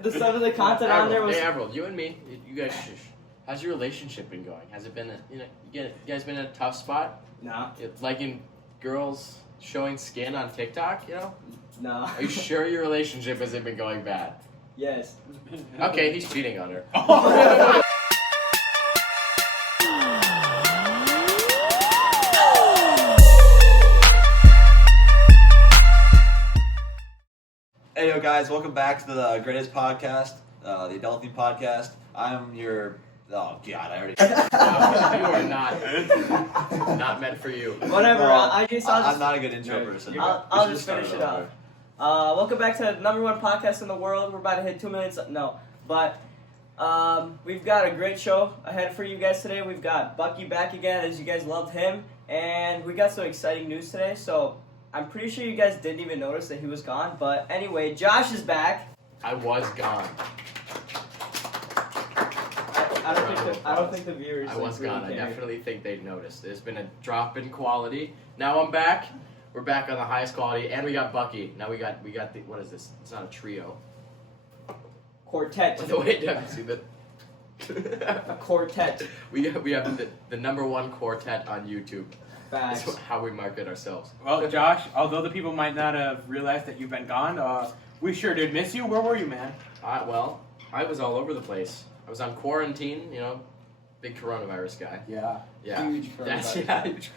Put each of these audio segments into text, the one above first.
some of the content on there was. Hey, Avril, you and me, you guys. How's your relationship been going? Has it been you guys been in a tough spot? No. Liking girls showing skin on TikTok, No. Are you sure your relationship hasn't been going bad? Yes. Okay, he's cheating on her. Hey, yo, guys, welcome back to the greatest podcast, the Adulting Podcast. I'm your... Oh, God, I already... You are not meant for you. Whatever, I guess I'm not a good intro person. I'll just finish it off. Welcome back to the #1 podcast in the world. We're about to hit 2 million. No, but we've got a great show ahead for you guys today. We've got Bucky back again, as you guys loved him, and we got some exciting news today. So I'm pretty sure you guys didn't even notice that he was gone. But anyway, Josh is back. I was gone. I don't think the viewers. I was really gone. cared. I definitely think they noticed. There's been a drop in quality. Now I'm back. We're back on the highest quality, and we got Bucky. Now we got the what is this? It's not a trio. Quartet. By the way, have you seen A quartet. We have the #1 quartet on YouTube. Facts. That's how we market ourselves. Well, Josh, although the people might not have realized that you've been gone, we sure did miss you. Where were you, man? Well, I was all over the place. I was on quarantine, big coronavirus guy. Yeah. Yeah. Huge coronavirus. Huge.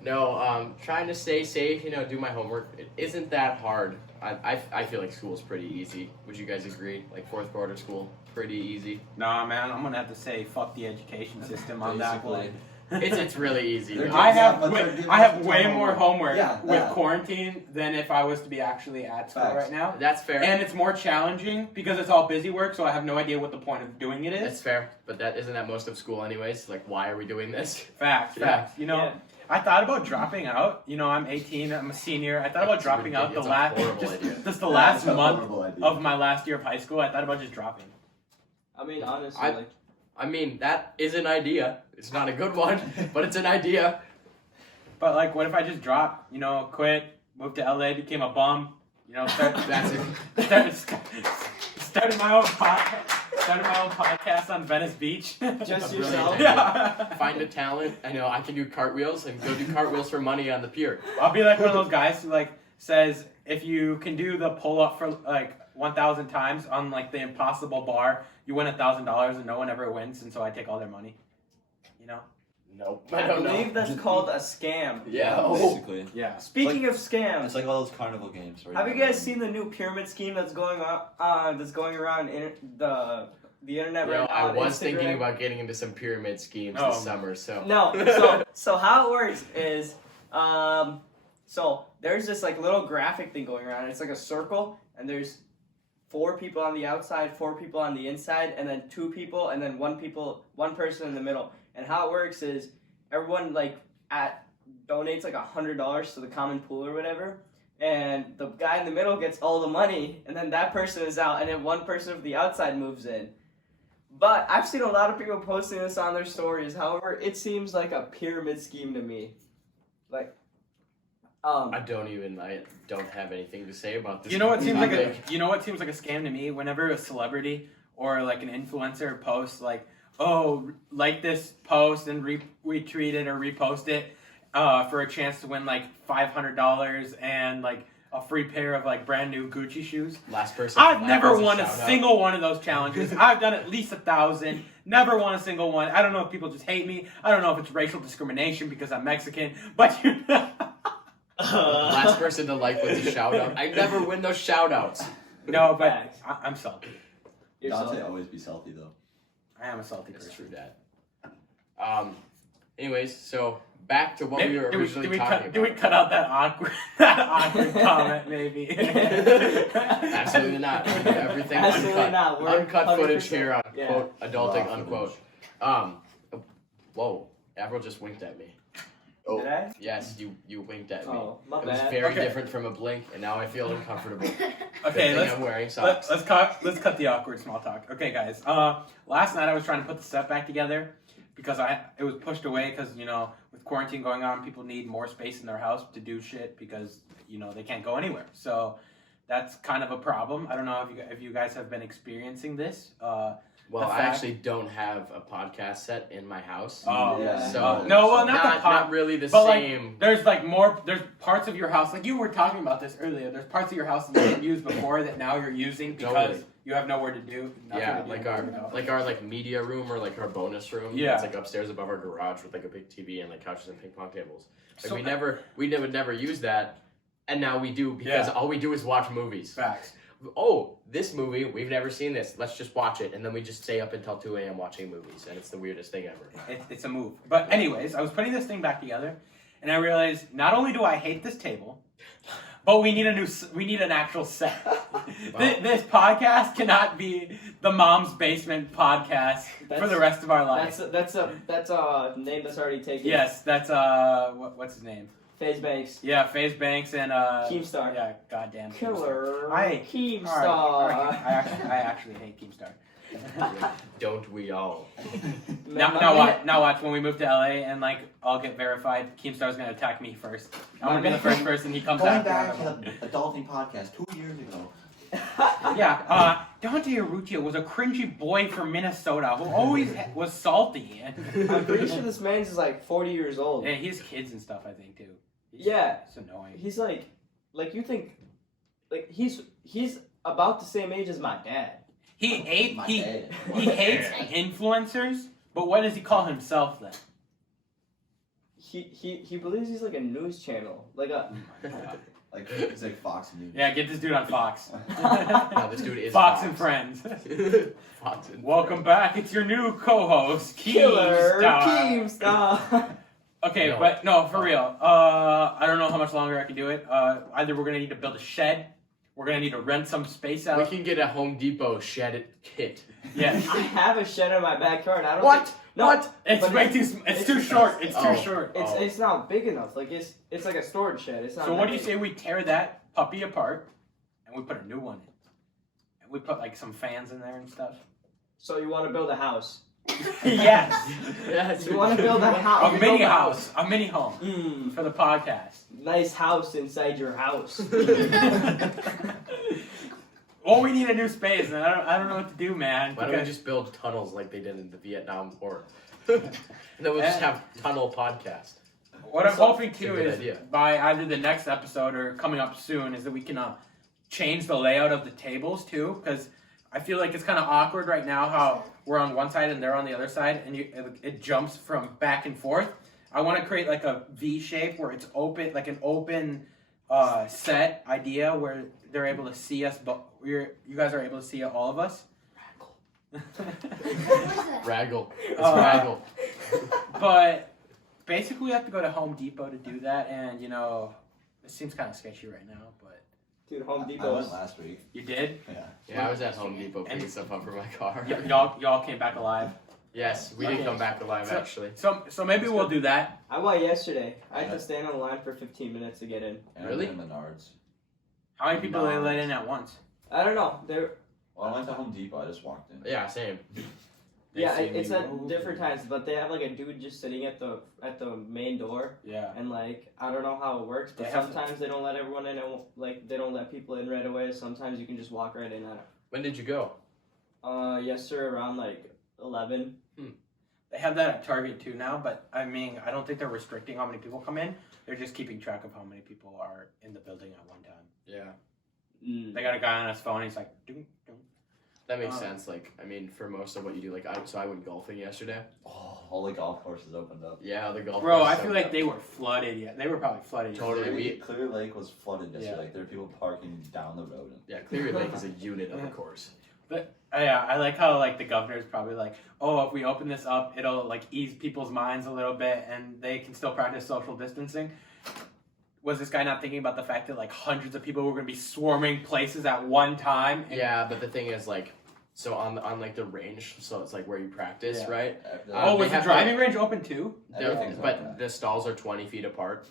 No, trying to stay safe, do my homework. It isn't that hard. I feel like school's pretty easy. Would you guys agree? Like fourth quarter school, pretty easy. Nah, man, I'm gonna have to say fuck the education system on that one. It's really easy. They're I have way more homework with that. quarantine than if I was to be actually at school right now. That's fair. And it's more challenging because it's all busy work, so I have no idea what the point of doing it is. That's fair, but that isn't that most of school anyways. Like, why are we doing this? Facts. Yeah. I thought about dropping out. I'm 18. I'm a senior. I thought about dropping out the last month of my last year of high school. I thought about just dropping. I mean, honestly, I mean, that is an idea. It's not a good one, but it's an idea. But what if I just drop? Quit, moved to LA, became a bum. Started my own podcast on Venice Beach. just Really yourself. Yeah. Find a talent. I can do cartwheels and go do cartwheels for money on the pier. I'll be like one of those guys who says if you can do the pull up for 1,000 times on the impossible bar, you win $1,000 and no one ever wins, and so I take all their money. Nope. I don't believe know. that's called a scam. Yeah. Basically. Yeah. Speaking of scams, It's like all those carnival games. Where have you guys seen the new pyramid scheme that's going on? That's going around the internet right now. I on was Instagram? thinking about getting into some pyramid schemes Oh. this summer. So No. So how it works is, so there's this little graphic thing going around. It's like a circle, and there's 4 people on the outside, 4 people on the inside, and then 2 people, and then one person in the middle. And how it works is everyone donates $100 to the common pool or whatever, and the guy in the middle gets all the money, and then that person is out, and then one person from the outside moves in. But I've seen a lot of people posting this on their stories. However, it seems like a pyramid scheme to me. I don't have anything to say about this. You know what seems like a scam to me? Whenever a celebrity or an influencer posts like this post and retweet it or repost it for a chance to win $500 and a free pair of brand new Gucci shoes. Last person. I've never won a single one of those challenges. I've done at least 1,000. Never won a single one. I don't know if people just hate me. I don't know if it's racial discrimination because I'm Mexican. But Last person to with a shout out. I never win those shout outs. No, but I'm salty. You're Dante salty. always be salty, though. I am a salty person. That's true, Dad. Anyways, so back to what we were originally talking about. Do we cut out that awkward comment, maybe? Absolutely not. Everything Absolutely uncut. not. We're Uncut footage 100%. here on Yeah. quote adulting Raw unquote. Whoa, Avril just winked at me. Did I? Yes, you winked at me. Oh, my It was bad. very Okay. different from a blink, and now I feel uncomfortable. Okay, Good thing I'm wearing socks. let's cut the awkward small talk. Okay, guys. Last night I was trying to put the set back together because it was pushed away because with quarantine going on, people need more space in their house to do shit because they can't go anywhere. So that's kind of a problem. I don't know if you guys have been experiencing this. Well, I actually don't have a podcast set in my house. Oh, Yeah. So not really the but same. There's there's parts of your house, like you were talking about this earlier. There's parts of your house that you didn't use before that now you're using because Totally. you have nowhere to do. Yeah, like our media room or like our bonus room. Yeah. It's like upstairs above our garage with like a big TV and like couches and ping pong tables. Like So- we would never use that, and now we do because all we do is watch movies. Facts. Oh, this movie, we've never seen this. Let's just watch it. And then we just stay up until 2 a.m. watching movies. And it's the weirdest thing ever. It's a move. But anyways, I was putting this thing back together, and I realized not only do I hate this table, but we need an actual set. This podcast cannot be the mom's basement podcast for the rest of our life. That's a name that's already taken. Yes, that's what's his name? FaZe Banks. Yeah, FaZe Banks and Keemstar. Yeah, goddamn Killer. I Keemstar. I actually hate Keemstar. Don't we all? Now watch when we move to LA and like I'll get verified. Keemstar's gonna attack me first. I'm gonna be the first person he comes Going after. back to the Adulting podcast 2 years ago. Yeah, Dante Urrutia was a cringy boy from Minnesota who always was salty. I'm pretty sure this man's is like 40 years old. And he has kids and stuff, I think too. Yeah. It's annoying. He's like you think, like he's about the same age as my dad. He hates dad. influencers, but what does he call himself then? He believes he's like a news channel, like a. Like it's like Fox News. Yeah, get this dude on Fox. No, this dude is Fox and Friends. Fox and Welcome back. It's your new co-host, Killer Keemstar. Keemstar. Okay, No. but no, for real. I don't know how much longer I can do it. Either we're gonna need to build a shed, we're gonna need to rent some space out. We can get a Home Depot shed kit. Yes. I have a shed in my backyard. I don't. What? Think, no, What? It's but way too. It's too short. It's too Oh. short. It's not big enough. Like it's like a storage shed. It's not. So that what do you big. say we tear that puppy apart, and we put a new one in, and we put like some fans in there and stuff. So you want to build a house? Yes. Yes. You want to build a house? A mini house, a mini home Mm, for the podcast. nice house inside your house. Well, we need a new space, and I don't know what to do, man. Why don't we because- just build tunnels like they did in the Vietnam War? And then we'll just have tunnel podcast. What I'm hoping It's a too good is idea. by either the next episode or coming up soon is that we can change the layout of the tables too, because I feel like it's kind of awkward right now how we're on one side and they're on the other side, and it jumps from back and forth. I want to create like a V shape where it's open, like an open set idea where they're able to see us, but you guys are able to see all of us. Raggle. It's Uh, Raggle. But basically, we have to go to Home Depot to do that, and you know, it seems kind of sketchy right now. But Dude, Home I Depot. went last week. you did. Yeah. Yeah, I was at Home Depot picking stuff up for my car. Y'all came back alive. Yes, we did come back alive actually. So maybe we'll do that. I went yesterday. I had to stand on the line for 15 minutes to get in. And Really? I went to Menards. How many people they let in at once? I don't know. They're Well, I went to Home Depot. I just walked in. Yeah, same. They yeah, see it's me at move. different times, but they have like a dude just sitting at the main door, Yeah. and like I don't know how it works, but They have- sometimes they don't let everyone in, and like they don't let people in right away. Sometimes you can just walk right in at When did you go? it. Yes, sir. Around like 11. They have that at Target too now, but I mean, I don't think they're restricting how many people come in. They're just keeping track of how many people are in the building at one time. Yeah. Mm. They got a guy on his phone. He's like, doom, doom. That makes Um, sense. Like, I mean, for most of what you do, like, I went golfing yesterday. Oh, all the golf courses opened up. Yeah, the golf. Bro, course I is feel open like they were flooded. Yeah, they were probably flooded. Totally. Clear Lake was flooded yesterday. Yeah. Like there were people parking down the road. Yeah, Clear Lake is a unit of the course. Yeah, I like how like the governor's probably like, oh, if we open this up, it'll like ease people's minds a little bit, and they can still practice social distancing. Was this guy not thinking about the fact that like hundreds of people were going to be swarming places at one time? And- Yeah, but the thing is, like, so on like the range, so it's like where you practice, Yeah. right? Oh, they was the have driving range open too? Everything's But open. the stalls are 20 feet apart.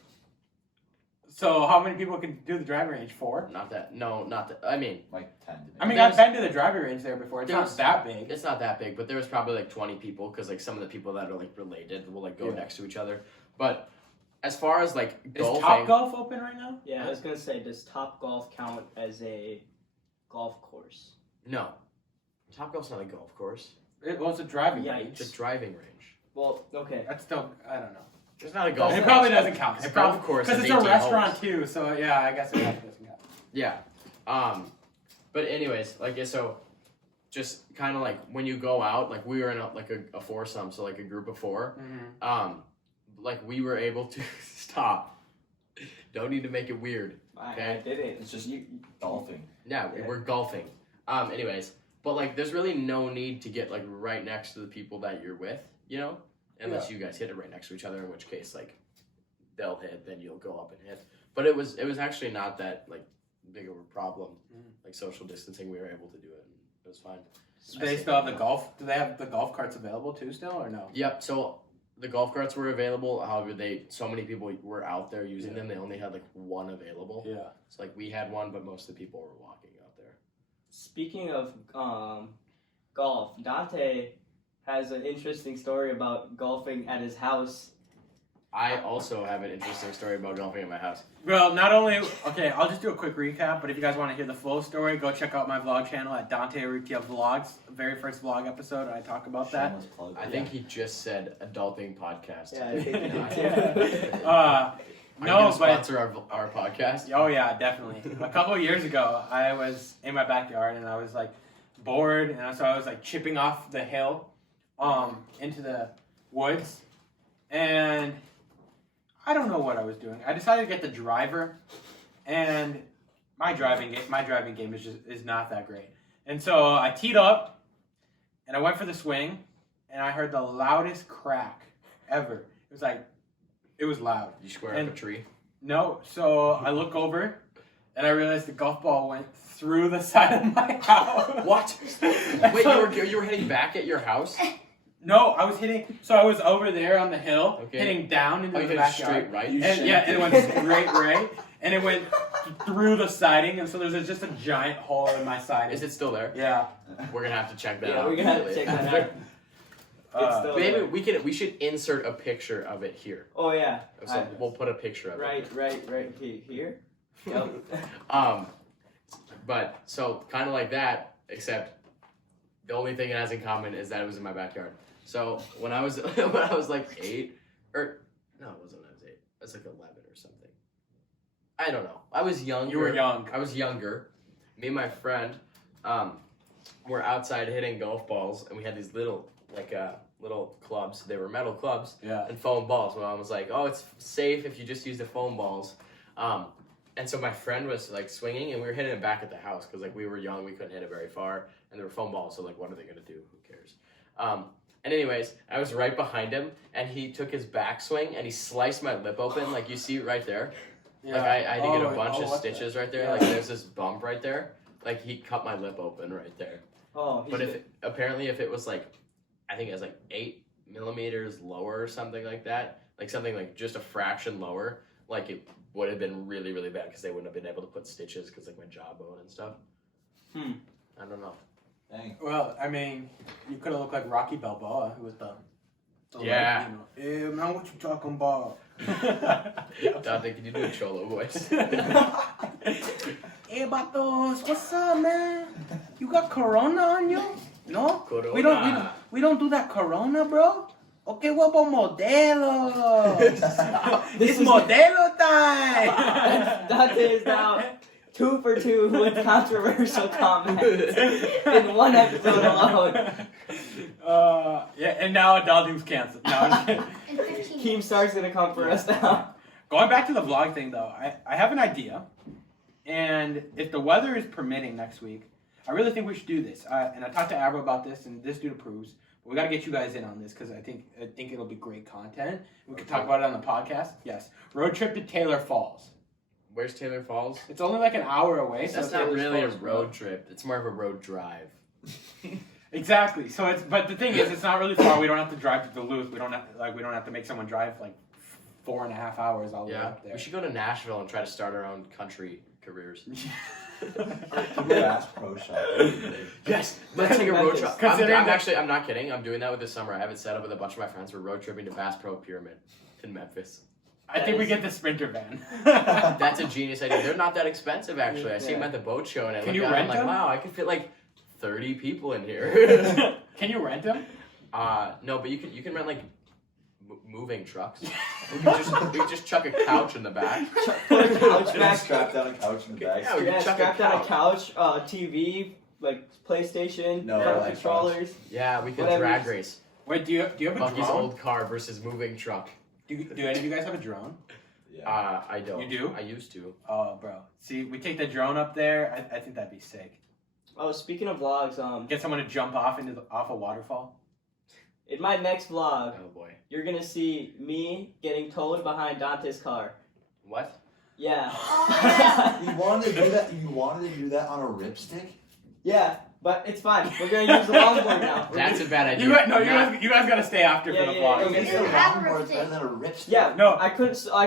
So how many people can do the driving range? 4? Not that. No, not that. I mean, Like 10. I mean, There's- I've been to the driving range there before. It's not There's- that big. it's not that big, but there was probably like 20 people because like some of the people that are like related will like go Yeah. next to each other. But as far as like Is golfing, Top Golf open right now? Yeah, I was gonna say, does Top Golf count as a golf course? no, Top Golf's not a golf course. Well, it's a driving Yeah, range. It's a driving range. Well, okay. That's still, I don't know. It's not a golf. It course. probably doesn't count. It's a It probably, golf course because has it's a 18 restaurant holes. too. So yeah, I guess it doesn't count. Yeah. But anyways, like so, just kind of like when you go out, like we were in a foursome, so like a group of 4. Mm-hmm. Like we were able to stop. Don't need to make it weird. I Okay. did it. It's just you. golfing. Yeah, Yeah. we're golfing. Anyways, but like there's really no need to get like right next to the people that you're with, you know, unless you guys hit it right next to each other, in which case like they'll hit, then you'll go up and hit. But it was actually not that like big of a problem. Like social distancing, we were able to do it, and it was fine. Do they still have the golf? Do they have the golf carts available too still, or no? Yep. So the golf carts were available. However, so many people were out there using them. They only had like one available. Yeah. So like we had one, but most of the people were walking out there. Speaking of golf, Dante has an interesting story about golfing at his house. I also have an interesting story about golfing at my house. Well, not only okay, I'll just do a quick recap. But if you guys want to hear the full story, go check out my vlog channel at Dante Urrutia Vlogs. Very first vlog episode, I talk about that. Shameless plug. I think he just said adulting podcast. Yeah, I think he Are did too. you No, gonna but sponsor our podcast? oh yeah, definitely. A couple of years ago, I was in my backyard and I was like bored, and so I was like chipping off the hill, into the woods, and I don't know what I was doing. I decided to get the driver, and my driving game is not that great. And so I teed up, and I went for the swing, and I heard the loudest crack ever. It was loud. You square And- up a tree. No, so I look over, and I realized the golf ball went through the side of my house. What? Wait, So- you were heading back at your house? No, I was hitting. So I was over there on the hill, Okay. hitting down into Oh, you the hit it backyard. straight right? And yeah, it went straight right, and it went through the siding, and so there's just a giant hole in my siding. Is it still there? Yeah. We're gonna have to check that Yeah, out. we're gonna have to check that out. It's still Maybe there. we should insert a picture of it here. Oh yeah. So we'll put a picture of it. Right here. Yep. But so kind of like that, except the only thing it has in common is that it was in my backyard. So when I was like 8, or no, it wasn't when I was 8. I was like 11 or something. I don't know. I was younger. You were young. I was younger. Me and my friend, were outside hitting golf balls, and we had these little clubs. They were metal clubs. Yeah. And foam balls. My mom was like, "Oh, it's safe if you just use the foam balls." And so my friend was like swinging, and we were hitting it back at the house because like we were young, we couldn't hit it very far, and there were foam balls. So like, what are they gonna do? Who cares? And anyways, I was right behind him, and he took his backswing and he sliced my lip open, like you see right there. Yeah. Like I had to get a bunch of what stitches the- right there. Yeah. Like there's this bump right there. Like he cut my lip open right there. Oh. But apparently if it was like, I think it was like 8 millimeters lower or something like that, like something like just a fraction lower, like it would have been really, really bad because they wouldn't have been able to put stitches because like my jawbone and stuff. I don't know. Dang. Well, I mean, you could have looked like Rocky Balboa with the Yeah. Hey man, what you talking about? Dante, can you do a cholo voice? Hey Batos, what's up, man? You got Corona on you? No? Corona. We don't do that Corona, bro. Okay, what about Modelo? It's Modelo time. Dante is now 2 for 2 with controversial comments in one episode alone. Yeah, and now Adulting's canceled. No, I'm kidding. In 15 Keemstar's gonna come for us now. Going back to the vlog thing, though, I have an idea, and if the weather is permitting next week, I really think we should do this. And I talked to Abra about this, and this dude approves. But we got to get you guys in on this because I think it'll be great content. We can talk about it on the podcast. Yes, road trip to Taylor Falls. Where's Taylor Falls? It's only like an hour away. So That's not Taylor's really a Falls, bro. road trip. It's more of a road drive. Exactly. So but the thing is, it's not really far. We don't have to drive to Duluth. We don't have to make someone drive like 4.5 hours all the way Yeah. up there. We should go to Nashville and try to start our own country careers. Bass Pro Shop. Yes, let's take a road trip. Considering I'm not kidding. I'm doing that with this summer. I have it set up with a bunch of my friends. We're road tripping to Bass Pro Pyramid in Memphis. I think we get the Sprinter van. That's a genius idea. They're not that expensive, actually. I see them Yeah. at the boat show, and I Can look you at them, rent I'm like, them? wow, I could fit like 30 people in here. Can you rent them? No, but you can rent like moving trucks. We could just chuck a couch in the back. Put a couch Can I back. strap down a couch in the back? Yeah, we can Yeah, chuck strap a down a couch. couch, TV, like PlayStation, No, like controllers. Yeah, we could Whatever. drag race. Wait, do you have a Bucky's drone? old car versus moving truck. Do any of you guys have a drone? Yeah. I don't. You do? I used to. Oh, bro. See, we take the drone up there. I think that'd be sick. Oh, speaking of vlogs, Get someone to jump off off a waterfall. in my next vlog, Oh boy. you're gonna see me getting towed behind Dante's car. What? Yeah. You wanted to do that. You wanted to do that on a ripstick. Yeah, but it's fine. We're gonna use the longboard now. That's a bad idea. You guys gotta stay after Yeah, for the yeah, vlog. yeah. Okay, You so have a longboard's ripstick. better than a ripstick. Yeah. No. I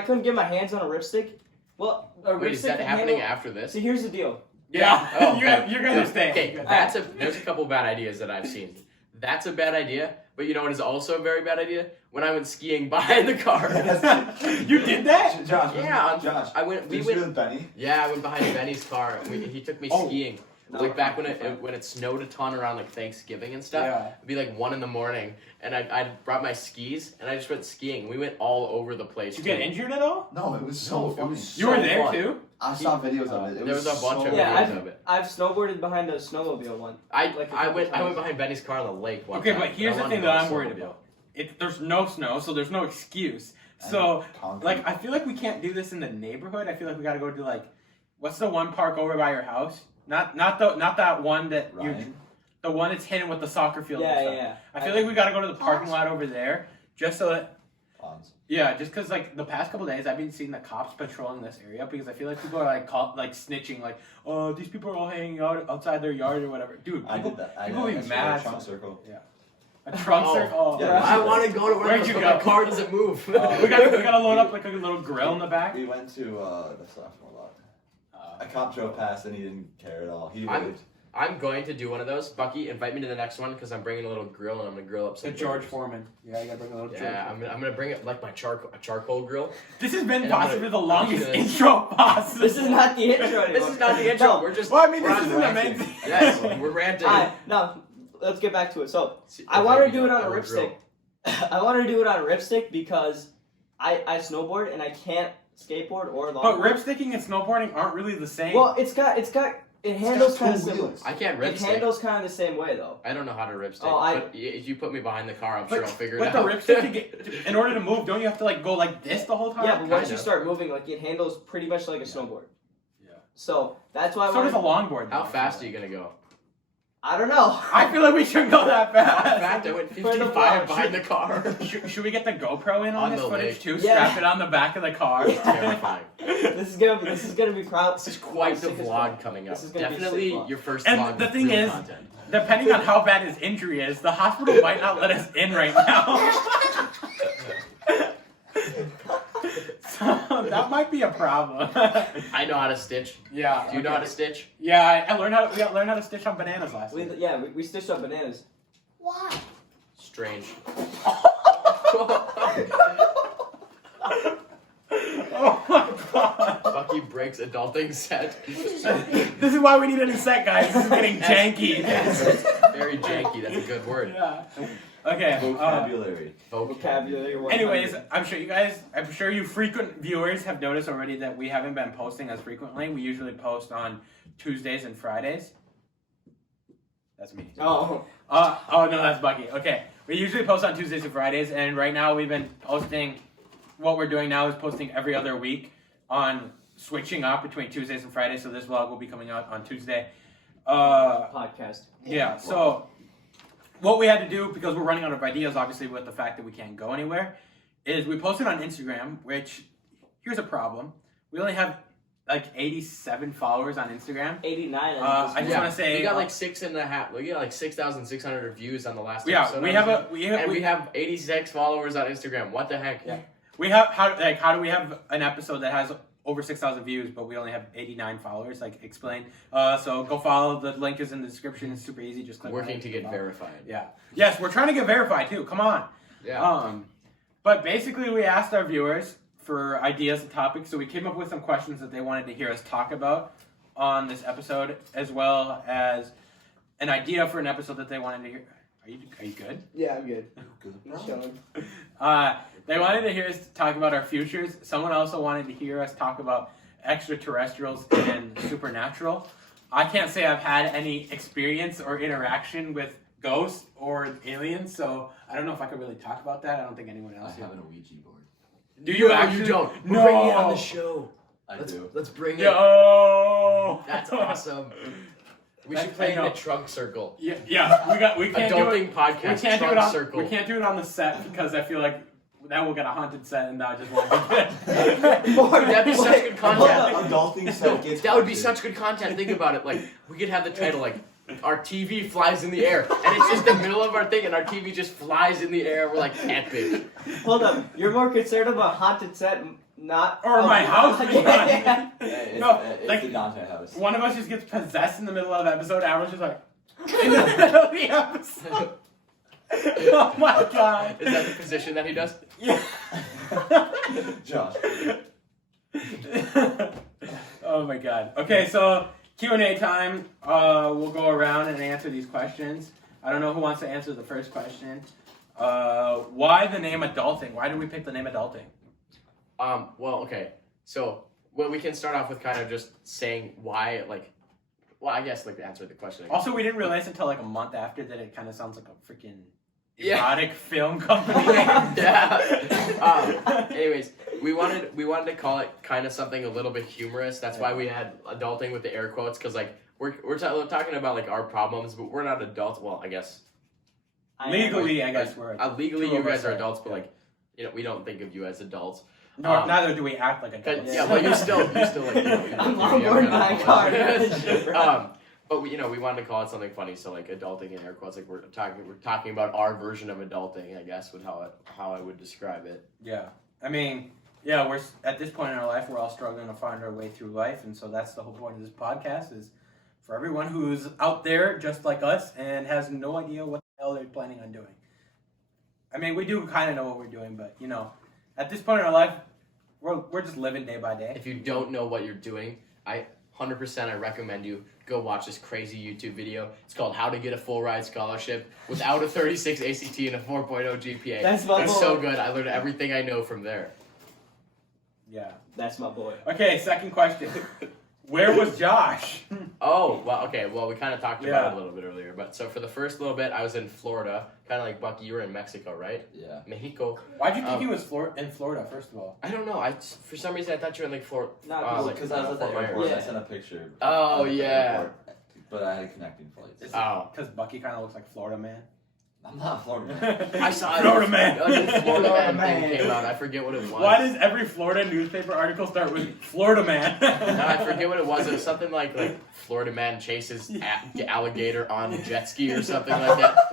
couldn't get my hands on a ripstick. Well, a Wait, ripstick is that can happening handle- after this? See, here's the deal. Yeah. Oh, you guys are staying. Okay, there's a couple bad ideas that I've seen. That's a bad idea, but you know what is also a very bad idea? When I went skiing behind the car. You did that? Josh. Yeah, Josh. I went. We Did you went. with Benny? Yeah, I went behind Benny's car. He took me Oh. skiing. Like back when it snowed a ton around like Thanksgiving and stuff. Yeah. It'd be like 1 a.m. and I brought my skis and I just went skiing. We went all over the place. Did you get injured at all? No, it was so No, it funny. was You were so there fun. too? I saw videos of it. It There was a bunch so of Yeah, videos of it. I've snowboarded behind a snowmobile one. I Like a I couple went times. behind Benny's car on the lake one Okay, time, but here's I the wanted thing to that go I'm worried snowmobile. about. There's no snow, so there's no excuse. And So, concrete. like, I feel like we can't do this in the neighborhood. I feel like we gotta go to like, what's the one park over by your house? Not that one that you, Ryan? the one that's hidden with the soccer field. and Yeah, stuff. yeah. I feel like we gotta go to the parking lot over there, just so that. Ponds. Yeah, just because like the past couple days I've been seeing the cops patrolling this area because I feel like people are like snitching, like, oh, these people are all hanging out outside their yard or whatever. Dude, I people, did that. I people did be that. mad. Trunk circle. a trunk Oh, circle. Oh, yeah, I want to go to Where'd work, you but go? my car doesn't move. we gotta load up like a little grill in the back. We went to the stuff a lot. A cop drove past and he didn't care at all. He I'm- waved. I'm going to do one of those. Bucky, invite me to the next one because I'm bringing a little grill and I'm gonna grill up some. The George burgers. Foreman. Yeah, you gotta bring a little. Yeah, I'm gonna bring it like my charcoal grill. This has been And I'm possibly gonna- the longest I'm gonna- intro possible. This is not the intro anymore. This is not the intro. No. We're just. Well, I mean, we're this on isn't the ranting. main thing. Yes, we're ranting. Alright, now let's get back to it. So See, I okay, wanted to we do it don't on a have grill. ripstick. I wanted to do it on a ripstick because I snowboard and I can't skateboard or But longboard. ripsticking and snowboarding aren't really the same. Well, it handles kind of similar. I can't It ripstick. handles kind of the same way though. I don't know how to ripstick. Oh, but if you put me behind the car, I'm sure I'll figure it but out. the ripstick, in order to move, don't you have to like go like this the whole time? Yeah, but once kind you of. start moving, like it handles pretty much like a snowboard. Yeah. So that's why I So does wanted. a longboard. How though. fast are you gonna go? I don't know. I feel like we shouldn't go that In fast. fact, I went For the 55 vlog. behind the car. Should we get the GoPro in on On this the footage lake. too? Yeah. Strap it on the back of the car. Terrifying. This is gonna be proud. This is quite the Sick as vlog fuck. coming up. This is gonna be a sick Definitely vlog. your first And vlog the with thing real is- content. Depending on how bad his injury is, the hospital might not let us in right now. So that might be a problem. I know how to stitch. Yeah. Do you know how to stitch? Yeah, I learned how to. We got learned how to stitch on bananas last week. We stitched up bananas. Why? Strange. Oh my god. Bucky breaks adulting set. This is why we need a new set, guys. This is getting janky. Yes, it's very janky. That's a good word. Yeah. Okay. Vocabulary. Vocabulary. Anyways, I'm sure you frequent viewers have noticed already that we haven't been posting as frequently. We usually post on Tuesdays and Fridays. That's me. Oh. Oh no, that's Bucky. Okay, we usually post on Tuesdays and Fridays, and right now we've been posting. What we're doing now is posting every other week, on switching up between Tuesdays and Fridays. So this vlog will be coming out on Tuesday. Podcast. Yeah. So what we had to do, because we're running out of ideas, obviously with the fact that we can't go anywhere, is we posted on Instagram. Which here's a problem: we only have like 87 followers on Instagram. 89. I just want to say we got like 6.5. We got like 6,600 views on the last yeah, episode. we have 86 followers on Instagram. What the heck? Yeah. We have how do we have an episode that has over 6,000 views, but we only have 89 followers? Like, explain. So go follow. The link is in the description. It's super easy. Just click. on Working it to get follow. verified. Yeah. Yes, we're trying to get verified too. Come on. Yeah. But basically, we asked our viewers for ideas and topics. So we came up with some questions that they wanted to hear us talk about on this episode, as well as an idea for an episode that they wanted to hear. Are you good? Yeah, I'm good. They wanted to hear us talk about our futures. Someone also wanted to hear us talk about extraterrestrials and supernatural. I can't say I've had any experience or interaction with ghosts or aliens, so I don't know if I could really talk about that. I don't think anyone else. I have an Ouija board. Do you No, actually? you don't. We're No. bringing it on the show. I Let's do. let's bring it. Yo. That's awesome. We should play in the trunk circle. Yeah. We can't do it. Adulting podcast. We can't do trunk it on. circle. We can't do it on the set because I feel like then we'll get a haunted set, and that just won't be good. That'd be such good content. Adulting set gets That would be haunted. such good content. Think about it. Like we could have the title like our TV flies in the air, and it's just the middle of our thing, and our TV just flies in the air. We're like epic. Hold up, you're more concerned about haunted set, not Or my house being Yeah. It's, No, it's like- the Dante house. One of us just gets possessed in the middle of the episode. Everyone's just like in the middle of the episode. Oh my god. Is that the position that he does? Yeah. Josh. Oh my god. Okay, so Q&A time. We'll go around and answer these questions. I don't know who wants to answer the first question. Why the name Adulting? Why did we pick the name Adulting? Well, okay. So, well, we can start off with kind of just saying why, like, well, I guess, like, to answer the question. Also, we didn't realize until like a month after that it kind of sounds like a freaking Yeah. erotic film company name. Yeah. Anyways, we wanted to call it kind of something a little bit humorous. That's why we had adulting with the air quotes, because like we're talking about like our problems, but we're not adults. Well, I guess Legally, I guess we're legally two you of guys us are are, adults, but yeah. like we don't think of you as adults. No, neither do we act like adults. Yeah, well, you still like. I'm on board my car. But we wanted to call it something funny, so like adulting in air quotes, like we're talking about our version of adulting, I guess, would how I would describe it. Yeah, I mean, yeah, we're at this point in our life, we're all struggling to find our way through life, and so that's the whole point of this podcast is for everyone who's out there just like us and has no idea what the hell they're planning on doing. I mean, we do kind of know what we're doing, but at this point in our life, we're just living day by day. If you don't know what you're doing, 100% I recommend you go watch this crazy YouTube video. It's called How to Get a Full Ride Scholarship Without a 36 ACT and a 4.0 GPA. That's my It's boy. so good. I learned everything I know from there. Yeah. That's my boy. Okay, second question. Where was Josh? Oh, well, okay. Well, we kind of talked about Yeah. it a little bit earlier. But so for the first little bit, I was in Florida. Kind of like Bucky, you were in Mexico, right? Yeah. Mexico. Why'd you think he was in Florida, first of all? I don't know. For some reason, I thought you were in like Florida. Not Because I was at the Fort Myers. airport, Yeah. I sent a picture. Oh, of the yeah. airport, but I had connecting flights. Oh. Because Bucky kind of looks like Florida man. I'm not Florida man. I saw it. Florida man. A new Florida Florida man thing man. came out. I forget what it was. Why does every Florida newspaper article start with Florida man? No, I forget what it was. It was something like Florida man chases alligator on jet ski or something like that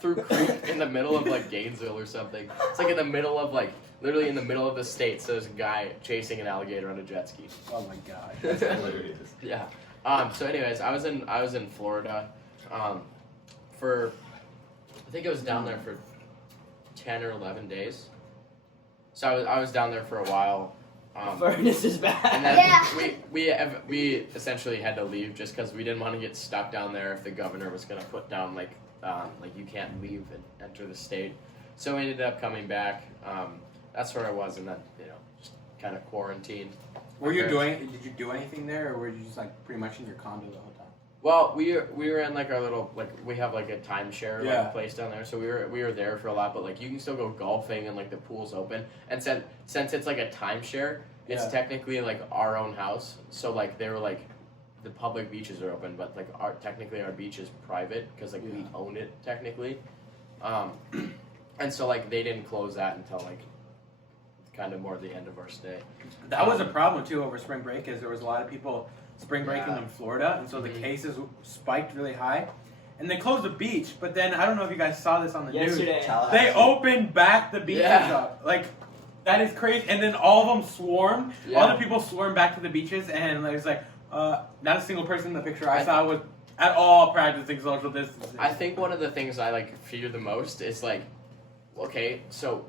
through creek in the middle of like Gainesville or something. It's like in the middle of literally in the middle of the state. So there's a guy chasing an alligator on a jet ski. Oh my god. That's hilarious. Yeah. So anyways, I was in Florida, for I think I was down there for 10 or 11 days. So I was down there for a while. Furnace is bad. And then Yeah. we essentially had to leave just because we didn't want to get stuck down there if the governor was going to put down like you can't leave and enter the state. So we ended up coming back. That's where I was, and then just kind of quarantined. Did you do anything there, or were you just like pretty much in your condo the whole time? Well, we were in like our little we have like a timeshare Yeah. place down there, so we were there for a lot. But like you can still go golfing and like the pool's open. And since it's like a timeshare, it's Yeah. technically like our own house. So like they were like the public beaches are open, but like technically our beach is private because like we Yeah. own it technically. And so like they didn't close that until like kind of more the end of our stay. That was a problem too over spring break, is there was a lot of people spring breaking Yeah. in Florida, and so the Mhm. cases spiked really high, and they closed the beach. But then I don't know if you guys saw this on the news. Yesterday. They opened back the beaches Yeah. up. Like, that is crazy. And then all of them swarmed. Yeah. All the people swarmed back to the beaches, and there's like, not a single person in the picture I saw was at all practicing social distancing. I think one of the things I like fear the most is like okay, so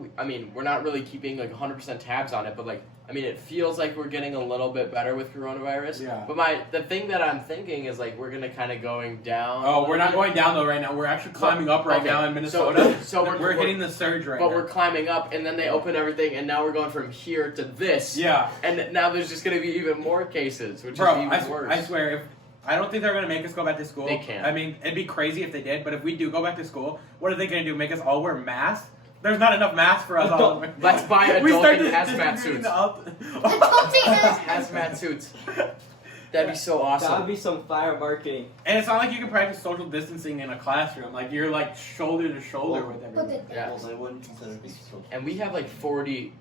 we're not really keeping like 100% tabs on it, but like it feels like we're getting a little bit better with coronavirus. Yeah. But the thing that I'm thinking is like we're gonna kind of going down. Oh, we're not going down though right now. We're actually climbing up right now in Minnesota. So we're hitting the surge right but now. we're climbing up, and then they open everything, and now we're going from here to this. Yeah. And now there's just gonna be even more cases, which Bro, is even worse. I swear, I don't think they're gonna make us go back to school. They can't. I mean, it'd be crazy if they did. But if we do go back to school, what are they gonna do? Make us all wear masks? There's not enough masks for us all. Let's buy adulting hazmat suits. Hazmat suits. That'd be so awesome. That'd be some fire marketing. And it's not like you can practice social distancing in a classroom. Like you're like shoulder to shoulder with everyone. Yeah. Well, they wouldn't consider it being social. And we have like 40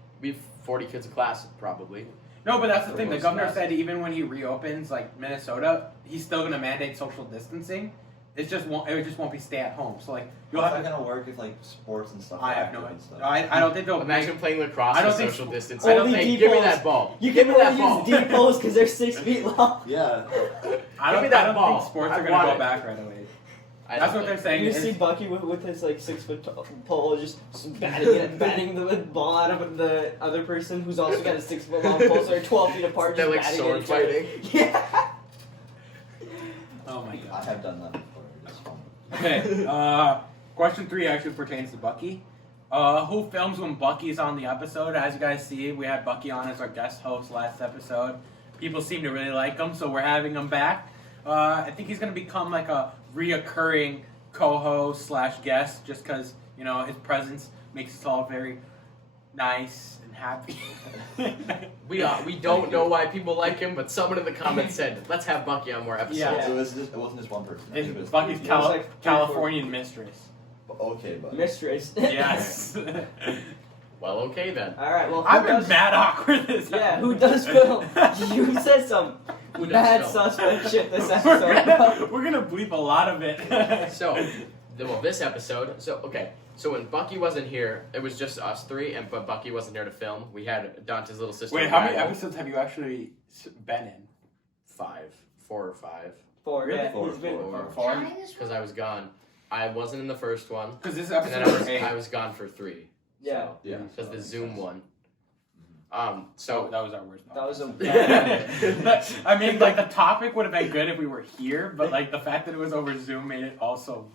kids a class probably. No, but that's the For thing. The most governor classes. said even when he reopens, like Minnesota, he's still gonna mandate social distancing. It just won't be stay at home. So like you'll How's have that to. gonna work if like sports and stuff? I are have no active idea. and stuff? I don't think they'll. Imagine playing lacrosse I don't with think social so- distancing. Only Hey, D give me balls. that ball. You give can me that only ball. use deep poles because they're 6 feet long. Yeah. I don't, Give me that I don't ball. think sports I are gonna want go it. back right away. I That's don't what they're think- saying. You It's- see Bucky with his like 6 foot pole just batting the ball out of the other person who's also got a 6 foot long pole, so they're 12 feet apart. They're Just like batting sword at each other. fighting. Yeah. Oh my I god. have done that before. It's fun. Okay. Question 3 actually pertains to Bucky. Who films when Bucky's on the episode? As you guys see, we had Bucky on as our guest host last episode. People seem to really like him, so we're having him back. I think he's going to become like a reoccurring co-host / guest, just because his presence makes us all very nice and happy. We don't know why people like him, but someone in the comments said, let's have Bucky on more episodes. Yeah. So it wasn't just one person. I think it It's was Bucky's three. It was like 3 or 4. Californian mistress. Okay, but Mistress. Yes. Well, okay then. All right. Well, who I've been does, mad awkward this Yeah. Who episode. does film? You said some Who does bad film? suspect shit this we're, episode. gonna, we're gonna bleep a lot of it. So, this episode. So when Bucky wasn't here, it was just us 3, but Bucky wasn't here to film. We had Dante's little sister. Wait, how many Ragel. episodes have you actually been in? 4 or 5. 4. Really? Yeah. Four, He's been four. 4? Because I was gone. I wasn't in the first one, Because this and then episode is 8. I was gone for 3. Yeah. yeah. Just the Zoom one. So So that was our worst. That was a But, I mean, like the topic would have been good if we were here, but like the fact that it was over Zoom made it also.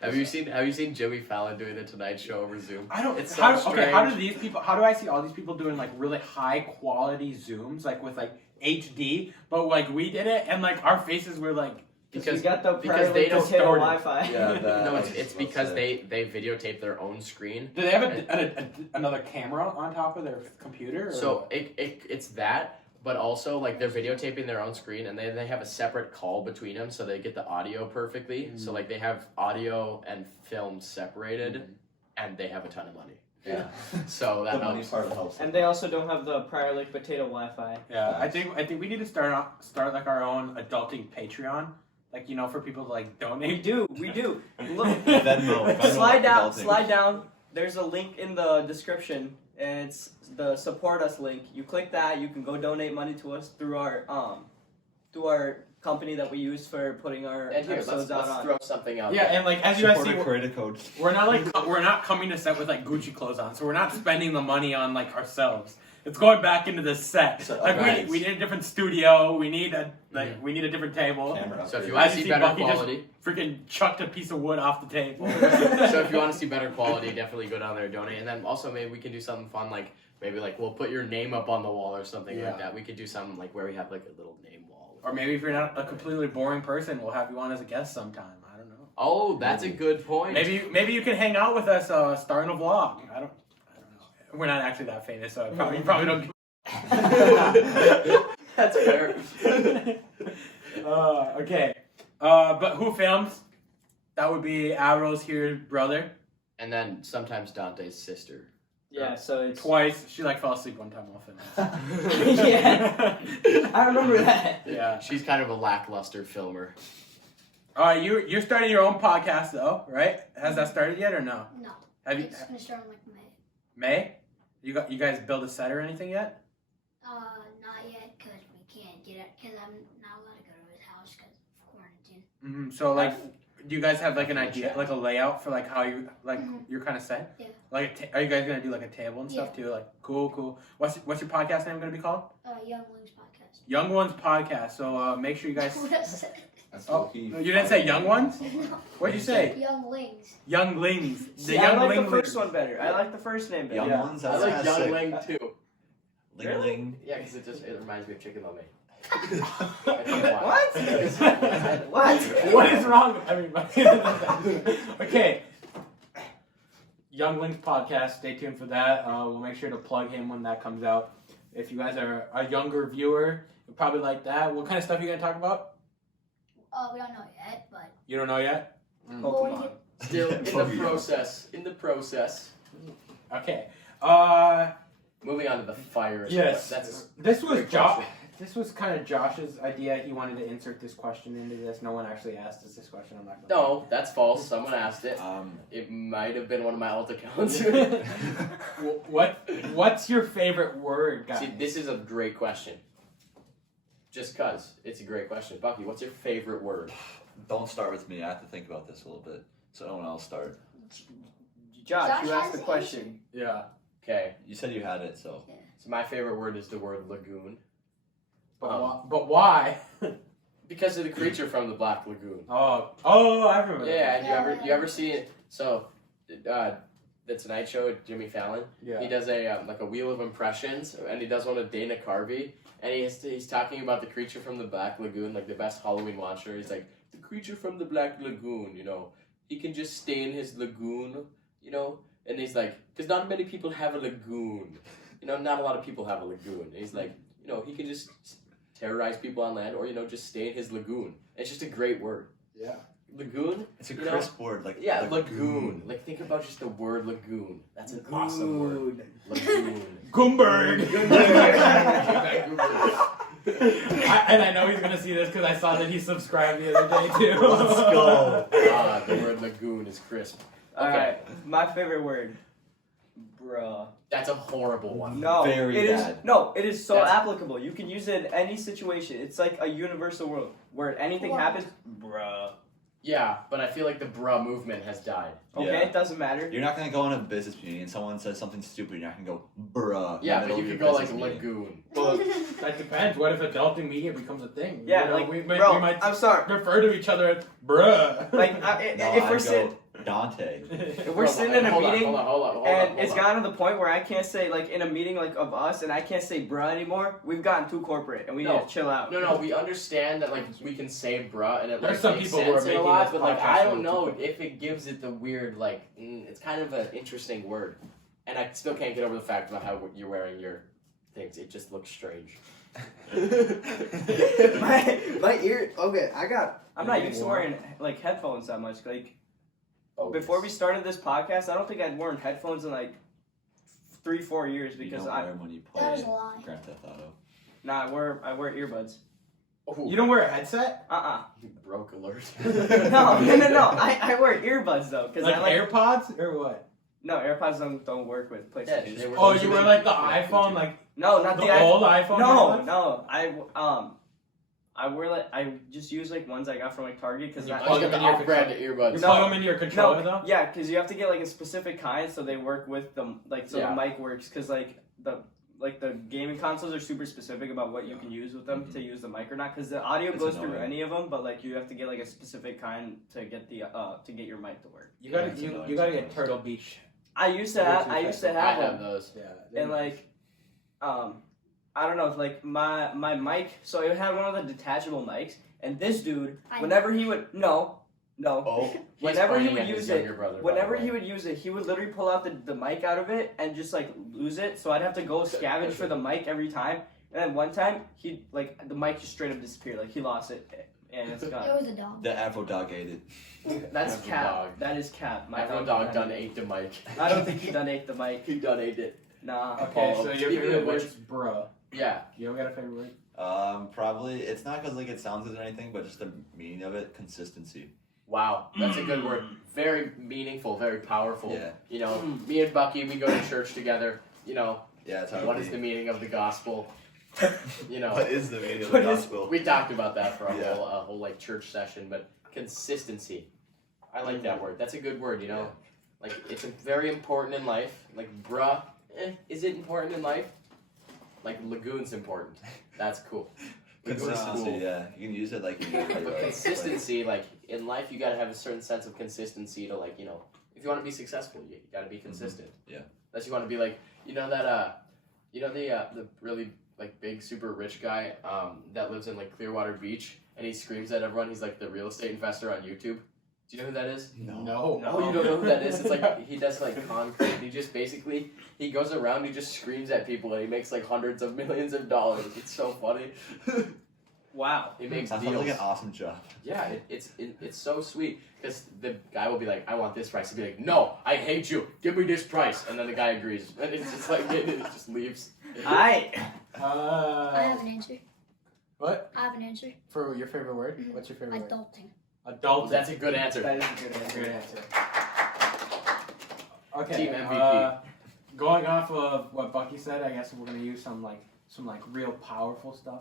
have you seen Jimmy Fallon doing the Tonight Show over Zoom? I don't. It's so How strange. do these people? How do I see all these people doing like really high quality zooms, like with like HD? But like we did it, and like our faces were like. because we got the because prior they link to don't Taylor store it. Wi-Fi. Yeah, No, that it's was because sick. they videotape their own screen. Do they have another camera on top of their computer? Or So it's that, but also like they're videotaping their own screen, and they have a separate call between them, so they get the audio perfectly. So like they have audio and film separated, and they have a ton of money. Yeah. So The that money helps. part helps. And they also don't have the prior link potato Wi-Fi. Yeah, I think we need to start like our own adulting Patreon, like for people to like We donate. do. Look, Venmo. slide down. There's a link in the description, and it's the support us link. You click that, you can go donate money to us through our company that we use for putting our And here, episodes let's out on. throw something out. Yeah, there. and like as you guys see, creative code. we're not coming to set with like Gucci clothes on, so we're not spending the money on like ourselves. It's going back into the set. So, Like right. we need a different studio. We need we need a different table. Camera So if upgrade. you want As to you see see, better Bucky just- quality, Freaking chucked a piece of wood off the table. so if you want to see better quality, definitely go down there and donate. And then also maybe we can do something fun, like maybe like we'll put your name up on the wall or something Yeah. like that. We could do something like where we have like a little name wall. Or maybe if you're not a completely boring person, we'll have you on as a guest sometime. I don't know. Oh, that's a good point. Maybe you can hang out with us, starting a vlog. I don't know. We're not actually that famous, so you probably don't. That's fair. Okay. But who films? That would be AVIRAL'S here, brother. And then sometimes Dante's sister. Yeah, so it's Twice. She like fell asleep one time while filming. Yeah. I remember that. Yeah. She's kind of a lackluster filmer. You're starting your own podcast though, right? Has that started yet or no? No. Have you It's gonna start in like May. May? You guys build a set or anything yet? Not yet, cause we can't get it, cause I'm not allowed to go to his house because of quarantine. So like, Do you guys have like an idea, like a layout for like how you like you're kind of set? Yeah. Like, are you guys gonna do like a table and stuff too? Like, cool. What's your podcast name gonna be called? Young Wings Podcast. Young Ones Podcast. So make sure you guys. That's Oh, low-key you didn't say Young Ones? No. What'd you say? Young Wings. Younglings. The See, I like the Younglings. first one better. I like the first name better. Young Yeah. ones. I That's like kinda sick. Youngling too. Ling-a-ling. Yeah, because it reminds me of Chicken Mummy. What? What? What is wrong with everybody? Okay. Younglings Podcast. Stay tuned for that. We'll make sure to plug him when that comes out. If you guys are a younger viewer, you'll probably like that. What kind of stuff are you gonna talk about? We don't know yet, but You don't know yet? Pokemon. Still in the process. In the process. Okay. Moving on to the fire. Yes. That's This was great Josh. question. This was kind of Josh's idea. He wanted to insert this question into this. No one actually asked us this question. I'm not gonna. No, that's false. Someone asked it. It might have been one of my alt accounts. What's your favorite word, guys? See, this is a great question. Just cause it's a great question. Bucky, what's your favorite word? Don't start with me. I have to think about this a little bit. So no one else start. Josh, you Josh asked the has question. Yeah. Okay, You said you had it, so. so my favorite word is the word lagoon. But why? Because of the creature from the Black Lagoon. Oh, I remember. Yeah, and you ever see it? So, the Tonight Show, Jimmy Fallon. Yeah. He does a like a wheel of impressions, and he does one of Dana Carvey, and he's talking about the creature from the Black Lagoon, like the best Halloween monster. He's like, the creature from the Black Lagoon, you know, he can just stay in his lagoon, you know, and he's like, because not many people have a lagoon, you know, not a lot of people have a lagoon. And he's like, you know, he can just terrorize people on land, or you know, just stay in his lagoon. It's just a great word. Yeah. Lagoon. It's a You know? crisp word. Like Yeah, lagoon. Like, think about just the word lagoon. That's an awesome word. Lagoon. Goomberg. Goomberg. And I know he's gonna see this because I saw that he subscribed the other day too. Let's go. The word lagoon is crisp. Alright, my favorite word. Bruh. That's a horrible one. No, Very it is bad. no, it is so That's- applicable. You can use it in any situation. It's like a universal word where anything What? happens, bruh. Yeah, but I feel like the bruh movement has died. Okay, Yeah. it doesn't matter. You're not gonna go in a business meeting and someone says something stupid. You're not gonna go, bruh. in the Yeah, middle but of you your could go like business meeting. lagoon. Well, that depends. What if adulting media becomes a thing? Yeah, You know, like, we bro, might I'm sorry. refer to each other as bruh. Like, No, if we're I'd sitting, go Dante. if we're sitting in a Hold on, meeting, hold on, and it's gotten to the point where I can't say, like, in a meeting like of us, and I can't say bruh anymore. We've gotten too corporate, and we No. need to chill out. No, we understand that like we can say bruh and it like There's some makes people who are sense in a making lot, this but like podcast I don't really know too if it gives it the weird like it's kind of an interesting word, and I still can't get over the fact about how you're wearing your things. It just looks strange. my ear. Okay, I'm not used to wearing like headphones that much. Like before we started this podcast, I don't think I'd worn headphones in like 3-4 years You because don't I wear 'em when you That was play a lie. Grand Theft Auto. I wear earbuds. Oh, You don't wear a headset? broke alert. No. I wear earbuds though because Like I like AirPods or what? no AirPods don't work with PlayStation. they work Oh, with you Bluetooth. wear like the iPhone, like No, not the the old iPhone? earbuds? No, I wear like I just use like ones I got from like Target because You I plug got them the in your off-brand You earbuds. No. plug them into your controller no, though? yeah, because you have to get like a specific kind so they work with them like so Yeah. the mic works because like the gaming consoles are super specific about what you can use with them to use the mic or not because the audio It's goes through annoying. any of them but like you have to get like a specific kind to get the to get your mic to work. You gotta It's you annoying gotta get sometimes. Turtle Beach. I used to have I have them those. Yeah. and like I don't know like my mic so I had one of the detachable mics and this dude whenever he would no Oh, He's Whenever he pointing would at his use it, younger brother, by the whenever way. he would use it, he would literally pull out the mic out of it and just like lose it. So I'd have to go scavenge for the mic every time. And then one time, he like the mic just straight up disappeared. Like he lost it and it's It gone. was a dog. the Afro dog ate it. That's Afro cap. dog. That is cap. My Afro dog done ate the mic. I don't think he done ate the mic. He done ate it. Nah. Okay, so your Speaking favorite of which- word's bruh. Yeah. You don't got a favorite word? Probably it's not because like it sounds good or anything, but just the meaning of it, consistency. Wow, that's a good word. Very meaningful, very powerful. Yeah, You know, me and Bucky, we go to church together. You know, yeah. It's hard what to is be- the meaning of the gospel? You know, What is the meaning of What the is- gospel? we talked about that for a Yeah. whole like church session, but consistency. I like that word. That's a good word, you know? Like, it's very important in life. Like, bruh, is it important in life? Like, lagoon's important. That's cool. Consistency, Cool. yeah. You can use it like in every But way. consistency, like, in life, you gotta have a certain sense of consistency to, like, you know, if you want to be successful, you gotta be consistent. Yeah. Unless you want to be like, you know that, the really, like, big, super rich guy, that lives in, like, Clearwater Beach, and he screams at everyone he's, like, the real estate investor on YouTube. Do you know who that is? No. Oh, you don't know who that is? It's like, he does, like, concrete. He just basically, he goes around, he just screams at people, and he makes, like, hundreds of millions of dollars. It's so funny. Wow. He makes That deals. sounds like an awesome job. Yeah, it's so sweet because the guy will be like, I want this price. He'll be like, no, I hate you. Give me this price, and then the guy agrees, and it's just like it just leaves. I have an answer. What? I have an answer. For your favorite word? What's your favorite word? Adulting. Adult. That's a good answer. That is a good answer. Good answer. Okay. Team MVP. Going off of what Bucky said, I guess we're gonna use some real powerful stuff.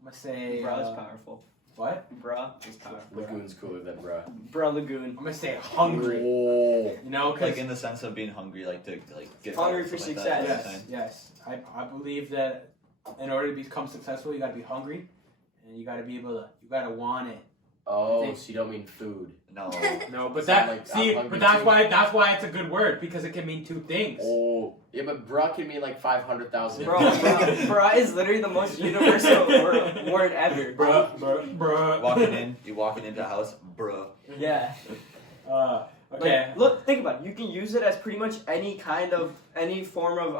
I'm gonna say. Bruh is powerful. What? Bruh is powerful. Lagoon's cooler than bruh. Bruh Lagoon. I'm gonna say hungry. Oh. You know, Like because in the sense of being hungry, like to get Hungry better, for something like success. that, yes, yes. I believe that in order to become successful, you gotta be hungry, and you gotta be able to. You gotta want it. Oh, so you don't mean food. No. No, but Sound that like see, I'm hungry but that's too. why it's a good word because it can mean two things. Oh. Yeah, but bruh can mean like 500,000. Bro, bruh is literally the most universal word ever. Bruh. You walking into a house, bruh. Yeah. Okay. Like, look, think about it. You can use it as pretty much any form of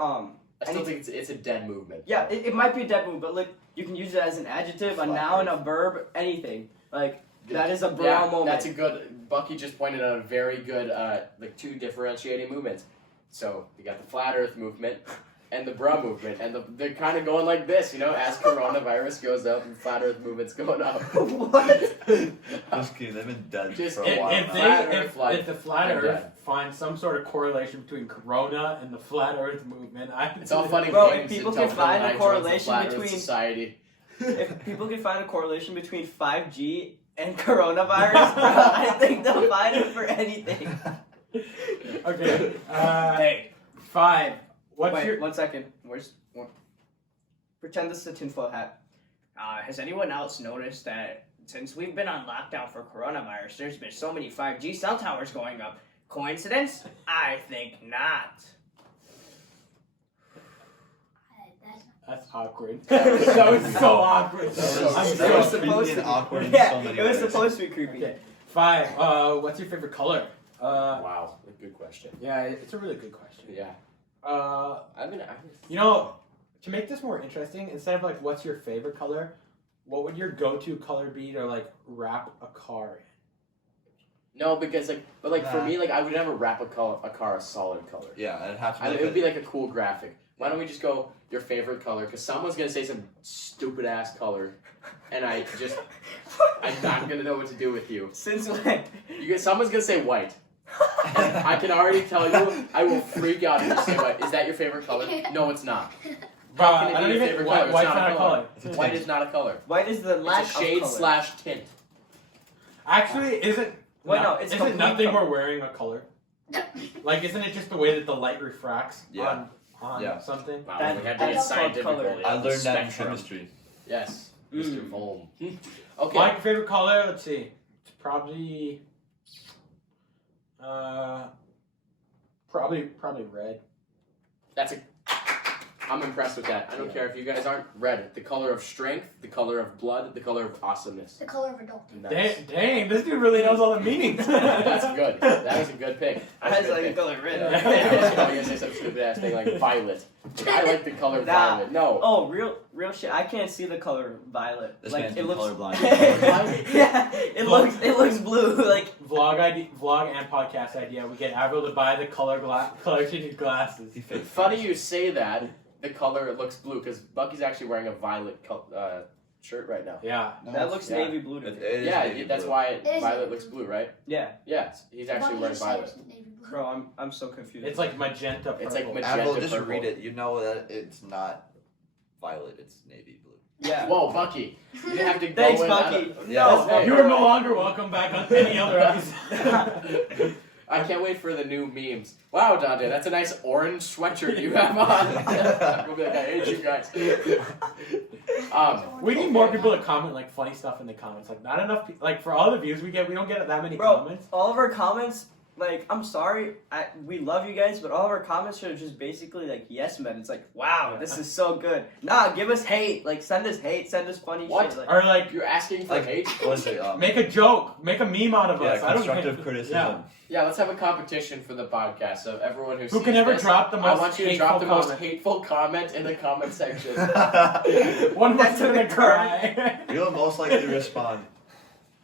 I still think it's a dead movement. Yeah, it might be a dead move, but like you can use it as an adjective, a noun, a verb, anything. Like that is a bro moment. That's a good. Bucky just pointed out a very good, like two differentiating movements. So you got the flat Earth movement and the bruh movement, and they're kind of going like this, you know, as coronavirus goes up and flat Earth movement's going up. What? Just kidding, they've been dead Just for a while. If the flat I'm Earth dead. finds some sort of correlation between Corona and the flat Earth movement, It's all funny Bro, games if people until can find a Phil Knight joins the correlation Flat Earth between- society. If people can find a correlation between 5G and coronavirus, bro, I think they'll find it for anything. Okay. Hey, 5. What's Wait, your 1 second. Pretend this is a tinfoil hat. Has anyone else noticed that since we've been on lockdown for coronavirus, there's been so many 5G cell towers going up? Coincidence? I think not. That's awkward. That was so awkward. That was supposed to be awkward in so many it was ways. supposed to be creepy. Okay. 5. What's your favorite color? Wow, good question. Yeah, it's a really good question. Yeah, Uh, I You know, to make this more interesting, instead of like, what's your favorite color, what would your go-to color be to like wrap a car in? no, because for Nah. me, like I would never wrap a car a solid color. Yeah, it'd have to be It would be like a cool graphic. Why don't we just go your favorite color? Because someone's gonna say some stupid ass color, and I'm not gonna know what to do with you. Since when? Someone's gonna say white. And I can already tell you, I will freak out if you say white. Is that your favorite color? No, it's not. Bro, How can it I be don't your even. favorite color? It's White's not a color. It's a White tint. is not a color. White is the lack It's a shade of color. slash tint. Actually, isn't Wait, no, it's isn't complete nothing color. we're wearing a color? Like, isn't it just the way that the light refracts Yeah. on Yeah. something? Wow, That- we had to that's get called scientific. color. I learned that in Spectrum. chemistry. Yes, Mm. Mr. Volm. Okay. My favorite color, let's see, it's probably red. I'm impressed with that. I don't care if you guys aren't red. The color of strength, the color of blood, the color of awesomeness. The color of adulting. Nice. Dang, this dude really knows all the meanings. That's good. That was a good pick. I was a good like pick. color red. I was probably gonna say some stupid ass thing like violet. I like the color Nah. violet. No. Oh, real shit. I can't see the color violet. This like man's it been looks colorblind. yeah, it looks blue. Like Vlog and podcast idea. We get Avril to buy the color changing glasses. He faked Funny it. you say that. The color looks blue because Bucky's actually wearing a violet shirt right now. Yeah. that looks Yeah. navy blue to It me. is Yeah, navy that's blue. why It is violet navy looks blue. blue, right? Yeah, Yeah, he's actually wearing violet. bro, I'm so confused. It's like magenta purple. It's like magenta Apple, just purple. read it. You know that it's not violet. It's navy blue. Yeah. Whoa, Bucky. You have to go Thanks, in Bucky. Yeah. Hey. You are no longer welcome back on any other episode. I can't wait for the new memes. Wow, Dante, that's a nice orange sweatshirt you have on. We'll be like, I hate you guys. We need more people to comment like funny stuff in the comments. Like not enough. Like for all the views we get, we don't get that many Bro, comments. all of our comments, like, I'm sorry, we love you guys, but all of our comments are just basically like yes men. It's like, wow, this is so good. Nah, give us hate. Like, send us hate, send us funny What? shit. Like, Or like You're asking for hate? What's it? make a joke, make a meme out of Yeah, us. I don't constructive care. criticism. Yeah, let's have a competition for the podcast. So everyone Who sees can ever this, drop the I most want you to drop the most comment. hateful comment in the comment section. One of us That's is gonna gonna cry. You'll most likely respond.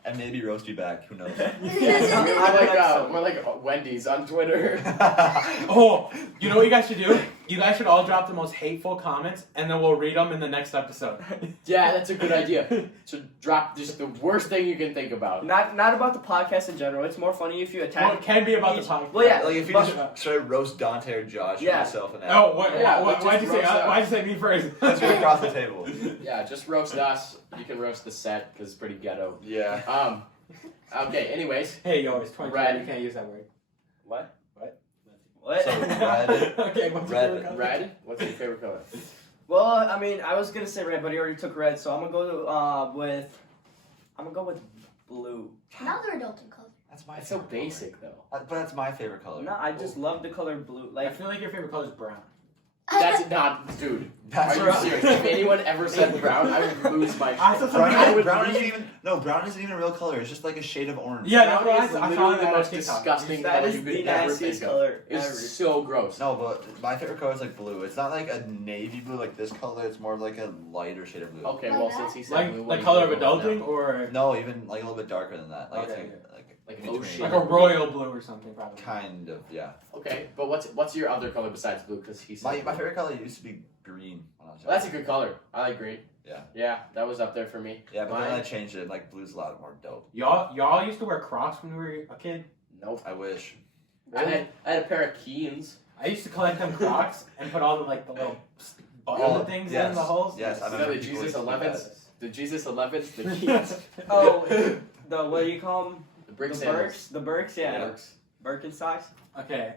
And maybe roast you back. Who knows? We're like Wendy's on Twitter. Oh, you know what you guys should do? You guys should all drop the most hateful comments, and then we'll read them in the next episode. Yeah, that's a good idea. So drop just the worst thing you can think about. not about the podcast in general. It's more funny if you Well, attack. it can be about the each- podcast. Well, yeah, Like if you but- just started roast Dante or Josh or Yeah. myself and that. Oh, what? Yeah, why'd just you say? roast us. Why'd you say me first? Let's go across the table. Yeah, just roast us. You can roast the set because it's pretty ghetto. Yeah. Okay. Anyways, Hey, yo, it's 2020. Red. You can't use that word. what? What? So red. Okay, what's your Red. favorite color? Red. What's your favorite color? Well, I mean, I was gonna say red, but he already took red, so I'm gonna go with blue. Another adulting color. That's my It's so favorite color. basic though. But that's my favorite color. No, I just love the color blue. I Like, feel like your favorite color is brown. That's not, dude. That's Are you right. serious? If anyone ever said brown, I would lose my I shit. thought Brown, I would brown leave- isn't even brown isn't even a real color. It's just like a shade of orange. Yeah, Brown no, is I literally found the that most on TikTok. disgusting that color is you the could ever nastiest think of. color It's ever. so gross. No, but my favorite color is like blue. It's not like a navy blue like this color. It's more of like a lighter shade of blue. Okay, Like well that? since he said Like blue, what like do you color of think? adulting or No, even like a little bit darker than that. Like Okay. it's Like in an between. ocean. like a royal blue or something probably. Kind of, yeah. Okay, but what's your other color besides blue? Because he said My blue. favorite color used to be green when I was Well, that's a younger. good color. I like green. Yeah. Yeah, that was up there for me. Yeah, but then Mine? I changed it. Like blue's a lot more dope. Y'all used to wear Crocs when we were a kid. Nope. I wish. I had a pair of Keens. I used to collect them Crocs and put all the little button things in the holes. Yes, I You know remember the people Jesus used to do 11s? that. The Jesus 11s, the Keens, oh, the what do you call them? the brick The sandals. Birks. The Birks, yeah. Birks. Birkenstocks. Okay.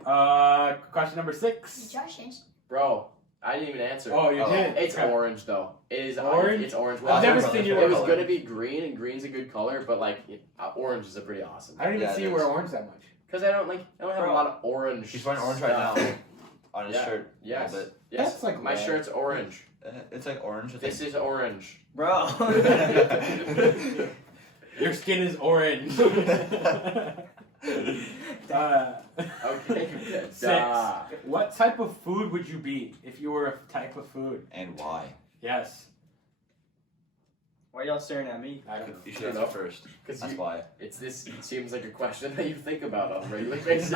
Question number Did 6. Josh change? Bro, I didn't even answer. Oh, you Oh. did. It's Okay. orange though. It is Orange? It's orange. I've never never seen you It wear was color. gonna be green, and green's a good color, but like orange is a pretty awesome. I don't even Yeah, see it you wear is. orange that much. Because I don't have Bro. a lot of orange. He's wearing orange right stuff. now on his Yeah. shirt. Yes. But Yes. That's like my red. shirt's orange. it's like orange. It's This is orange. Bro. Your skin is orange. Okay. Good. 6. What type of food would you be if you were a type of food? and why? Yes. Why y'all staring at me? I don't know. You should I don't answer know. first. Because That's why. it seems like a question that you think about on a regular basis.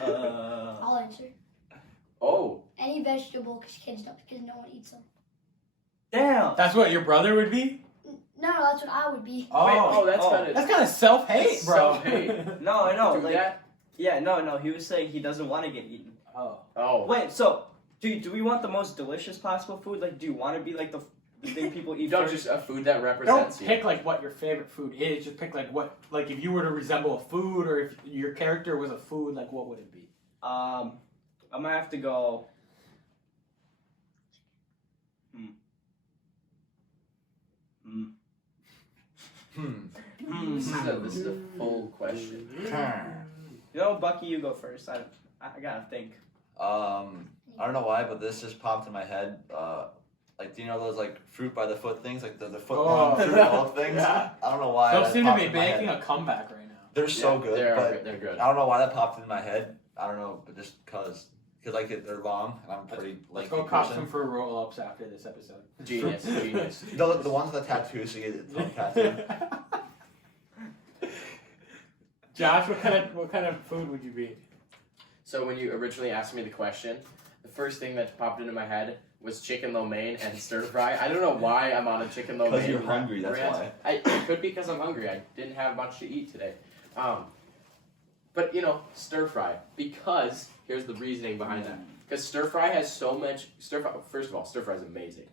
I'll answer. Oh. Any vegetable because kids don't, because no one eats them. Damn. That's what your brother would be? No, that's what I would be. Oh, That's oh. kind of. that's kind of self-hate, bro. Self-hate. No, I know. Do Like, that? yeah, no. He was saying he doesn't want to get eaten. Oh. Oh. Wait, so do we want the most delicious possible food? Like, do you want to be like the thing people eat You don't first? just a food that Don't represents you. pick like what your favorite food is. Just pick like what, like if you were to resemble a food, or if your character was a food, like what would it be? I'm gonna have to go. This is a full question. You know, Bucky, you go first. I gotta think. I don't know why, but this just popped in my head. Like, do you know those like fruit by the foot things, like the foot Oh. long fruit bulb things? I don't know why. Those that seem to popped be in my head. making a comeback right now. They're so Yeah, good, but they're good. I don't know why that popped in my head. I don't know, but just cause like they're long and I'm a pretty Let's lengthy go cop person. some for roll-ups after this episode. Genius. The ones with the tattoos, so you get the tattoo. Josh, what kind of food would you be? So when you originally asked me the question, the first thing that popped into my head was chicken lo mein and stir fry. I don't know why I'm on a chicken lo mein. Because you're hungry, that's rant. why. It could be because I'm hungry. I didn't have much to eat today. But stir fry, because here's the reasoning behind that. Because stir fry has so much. First of all, stir fry is amazing.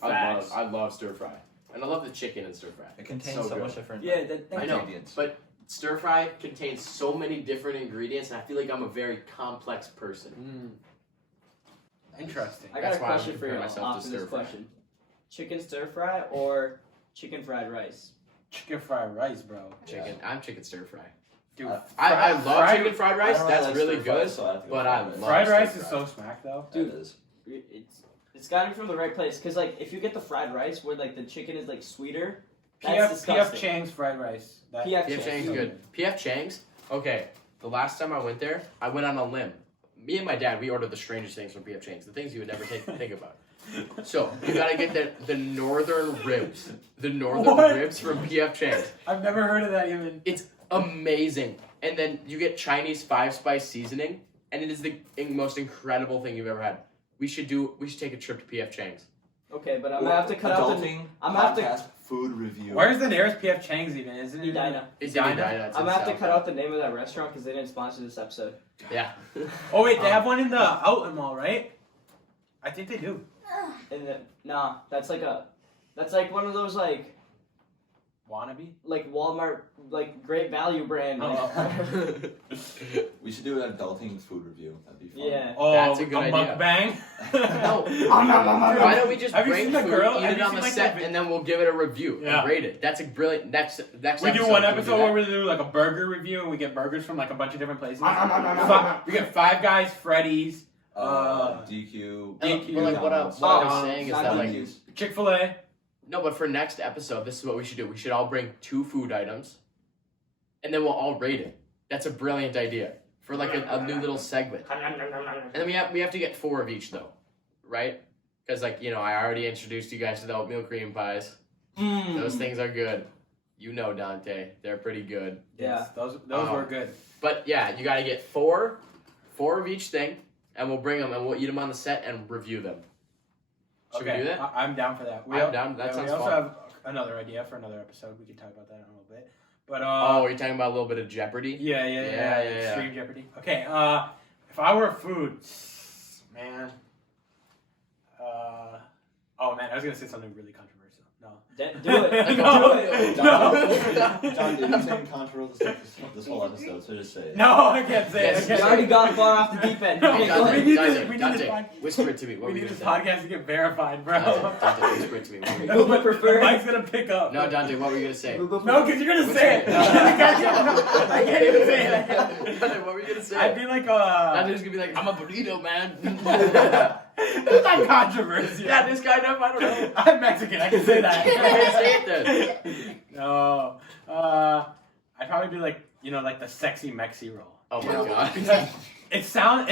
Facts. I love stir fry, and I love the chicken in stir fry. It contains So so good. much different Yeah, I know, ingredients. but stir fry contains so many different ingredients, and I feel like I'm a very complex person. Interesting. I got That's a why I would question for compare you myself to off of this stir fry. question. Chicken stir fry or chicken fried rice? Chicken fried rice, bro. Chicken. I'm chicken stir fry. Dude, I love fried- chicken fried I rice. don't That's like really stir-fry, good. so I have to go but I fried rice. love Fried rice stir is fry. so smack though. Dude. It is. It's got to be from the right place, because like if you get the fried rice where like the chicken is like sweeter, that's PF disgusting. Chang's fried rice. That- PF PF Chang's good. PF Chang's. Okay, the last time I went there, I went on a limb. Me and my dad, we ordered the strangest things from PF Chang's. The things you would never think about. So you gotta get the northern ribs. The northern What? ribs from PF Chang's. I've never heard of that even. It's amazing. And then you get Chinese 5-spice seasoning, and it is the most incredible thing you've ever had. We should take a trip to PF Chang's. Okay, but I'm gonna have to cut out the. Adulting I'm gonna have to- podcast food review. Where's the nearest PF Chang's even? Isn't it? Edina. It's Edina? in Edina. It's I'm in gonna have to South cut out the name of that restaurant because they didn't sponsor this episode. Yeah. Oh wait, they have one in the outlet mall, right? I think they do. And then nah, that's like one of those like Wannabe? Walmart great value brand. Oh. We should do an adulting food review. That'd be fun. Yeah. Oh, That's a good idea. mukbang. No. Why don't we just Have you bring seen the food, girl- eat have it you on seen, the like, set, the- and then we'll give it a review Yeah. and rate it. That's a brilliant. Next We do one can we episode that? where we do like a burger review and we get burgers from like a bunch of different places. We get Five Guys, Freddy's, DQ. DQ. But like what I'm Oh, saying is not that like DQs. Chick-fil-A. no, but for next episode, this is what we should do. We should all bring 2 food items, and then we'll all rate it. That's a brilliant idea for like a new little segment. And then we have to get 4 of each though, right? Because like I already introduced you guys to the oatmeal cream pies. Those things are good. You know, Dante, they're pretty good. Yeah. Yes, those Uh-huh. were good. But yeah, you got to get 4 of each thing, and we'll bring them and we'll eat them on the set and review them. Should we do that? I'm down for that. I'm down. That sounds We also fun. have another idea for another episode. We can talk about that in a little bit. But Oh, you're talking about a little bit of Jeopardy? yeah. Extreme Jeopardy. Okay. If I were food, man. Oh man, I was gonna say something really controversial. No. Do it. Like No. John, dude, you're saying controversial this whole episode, so just say it. No, I can't say Yes, it. I You can't already say got far off the deep end. No, Okay, Dante, go ahead. we need Dante, this- we need Dante, this pod- whisper it to me. it. What We were you need this gonna say? podcast to get verified, bro. Dante, whisper it to me. What were you Google gonna prefer- The mic's gonna pick up. No, Dante, what were you gonna say? Google No, because you're gonna What's say it. that? I can't even say it. Dante, what were you gonna say? I'd be like Dante's gonna be like, I'm a burrito, man. It's not controversial. Yeah, this kind of, I don't know. I'm Mexican. I can say that. Say it then. No. I'd probably be like, like the sexy Mexi roll. Oh my You know? god. Because it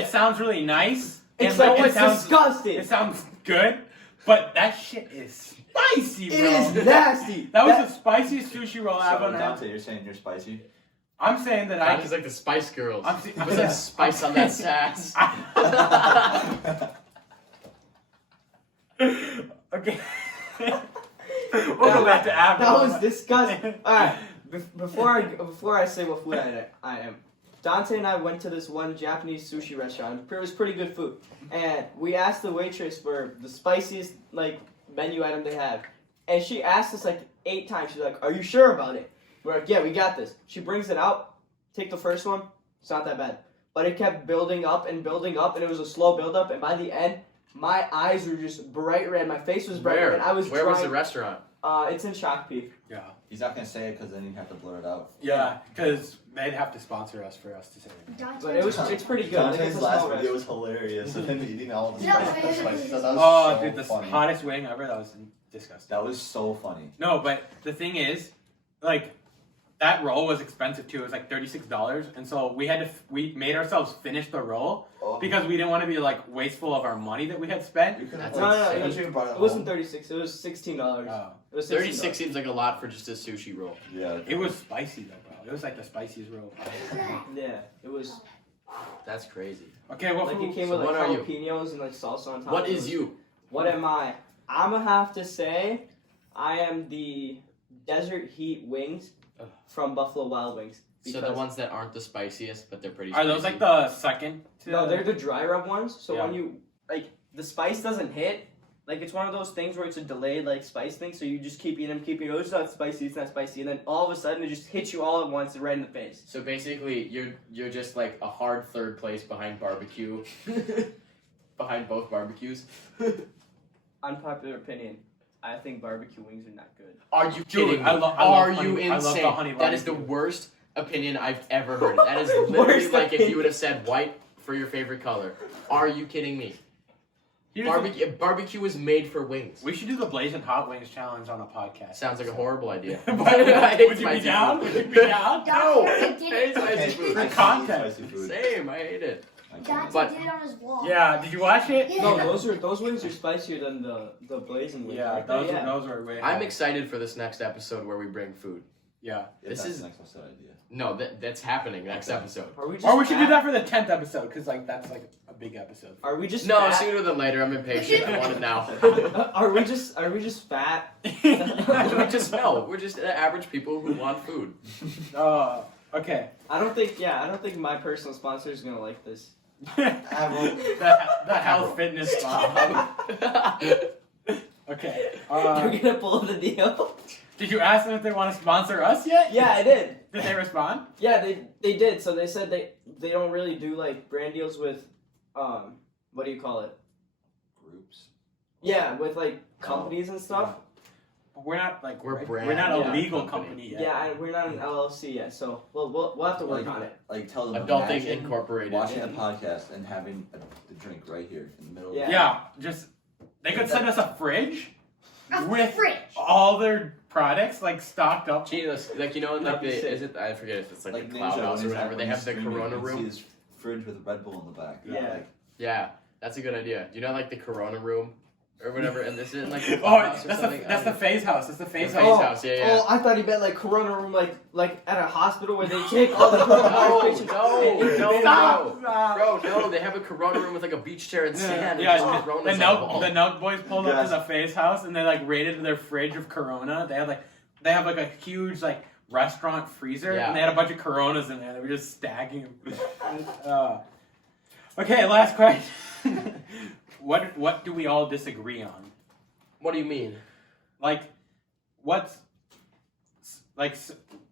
sounds really nice. It's and, like it it's sounds disgusting. it sounds good, but that shit is spicy, bro. It is nasty. That was the spiciest sushi roll I've So, ever had. Dante, you're saying you're spicy? I'm saying that Dante's like the Spice Girls. I'm What's that spice on that sass? Okay. We'll go back to That Apple. was disgusting. All right, before I say what food I am, Dante and I went to this one Japanese sushi restaurant. It was pretty good food, and we asked the waitress for the spiciest menu item they had, and she asked us 8 times. She's like, "Are you sure about it?" We're like, "Yeah, we got this." She brings it out. Take the first one. It's not that bad, but it kept building up, and it was a slow build up, and by the end, my eyes were just bright red. My face was bright red. I was Where was the trying- restaurant? It's in Shakopee. Yeah. He's not gonna say it because then you have to blur it out. Yeah, because they'd have to sponsor us for us to say it. But it's pretty good. I think Dante's it's a last small video restaurant. was hilarious of him eating all the No, spicy stuff. That was Oh, so dude, the funny. hottest wing ever. That was disgusting. That was so funny. No, but the thing is, that roll was expensive too. It was like $36, and so we made ourselves finish the roll Oh. because we didn't want to be wasteful of our money that we had spent. You could have That's No, like, no, you even brought it It wasn't home. 36. It was $16. Oh. It was 36 seems like a lot for just a sushi roll. Yeah. It was spicy though, bro. It was like the spiciest roll. Yeah, it was That's crazy. Okay, what it food? came So with what are you? jalapenos and salsa on top. What It is was- you? What am I? I'm gonna have to say I am the desert heat wings Ugh. from Buffalo Wild Wings. So the ones that aren't the spiciest, but they're pretty Are spicy. those like the second? To No, they're the dry rub ones. So Yeah. when you the spice doesn't hit, like it's one of those things where it's a delayed like spice thing. So you just keep eating them, oh, it's not spicy, and then all of a sudden it just hits you all at once and right in the face. So basically, you're just like a hard third place behind barbecue, behind both barbecues. Unpopular opinion. I think barbecue wings are not good. Are you kidding me? I love Are honey- you I love the insane? honey That is the barbecue. worst opinion I've ever heard. That is literally Worst like if opinion. you would have said white for your favorite color. Are you kidding me? Barbecue was made for wings. We should do the Blazing Hot Wings challenge on a podcast. Sounds like a horrible idea. But I hate would you be spicy down? food. Would you be down? No! Dante did I hate it. spicy Okay. food. For content. Spicy food. Same, I hate it. I can't. Dante But- did it on his vlog. Yeah, did you watch it? Yeah. No, those wings are spicier than the blazing wings. Yeah, Like, those yeah. those are way. I'm higher. excited for this next episode where we bring food. Yeah. This That's is- next episode idea. No, that's happening next episode. Are we just Or we should do fat? that for the 10th episode, because like that's like a big episode. Are we just No, fat? sooner than later. I'm impatient. I want it now. Are we just fat? We're just average people who want food. Okay. I don't think my personal sponsor is gonna like this. the health fitness spot. Okay. They're gonna pull the deal. Did you ask them if they want to sponsor us yet? Yeah, I did. Did they respond? Yeah, they did. So they said they don't really do like brand deals with what do you call it? Groups. Yeah, with like companies and stuff. But we're not like We're brand- we're not a yeah, legal company. company yet. Yeah, we're not an LLC yet, so we'll have to work Like- on it. Like tell them. Adulting imagine Incorporated. Watching Yeah. the podcast and having the drink right here in the middle. Yeah. Of Yeah, just they could send us a fridge A with fridge. all their products like stocked up. Jesus, like you know, in like That'd be sick. is it? I forget if it's like, Like the Cloud Ninja, House when or he's whatever. when They he's have the streaming, Corona you can room. See his fridge with Red Bull in the back. Yeah. Like, Yeah, that's a good idea. You know, like the Corona room or whatever, and this isn't like the Oh, Cloud House or that's something. the phase house. That's the phase Phase house. house. Yeah. Oh, I thought he meant like Corona room, like at a hospital where they take all the No, Corona patients. no, Stop! Bro, no, they have a Corona room with like a beach chair and sand. Yeah, and just the Coronas Nelk all- the Nelk boys pulled up Yes. to the phase house and they like raided their fridge of Corona. They have like a huge like restaurant freezer Yeah. and they had a bunch of Coronas in there. They were just stacking them. Okay, last question. What do we all disagree on? What do you mean? Like, what's like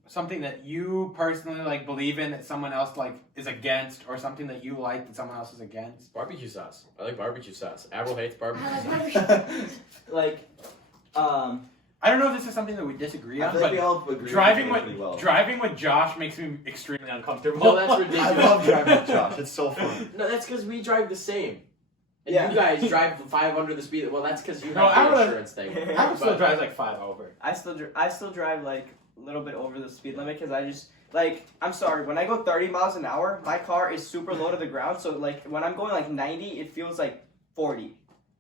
something that you personally like believe in that someone else like is against, or something that you like that someone else is against? Barbecue sauce. I like barbecue sauce. Avril hates barbecue I like sauce. barbecue. Like, I don't know if this is something that we disagree I on, feel like we but all agree driving with with pretty well. driving with Josh makes me extremely uncomfortable. No, that's I ridiculous. love driving with Josh. It's so fun. No, that's because we drive the same. And Yeah. you guys drive 5 under the speed. Well, that's because you No, have I the would- insurance thing. I still But- drive like 5 over. I still drive like a little bit over the speed limit because I just like I'm sorry when I go 30 miles an hour my car is super low to the ground, so like when I'm going like 90 it feels like 40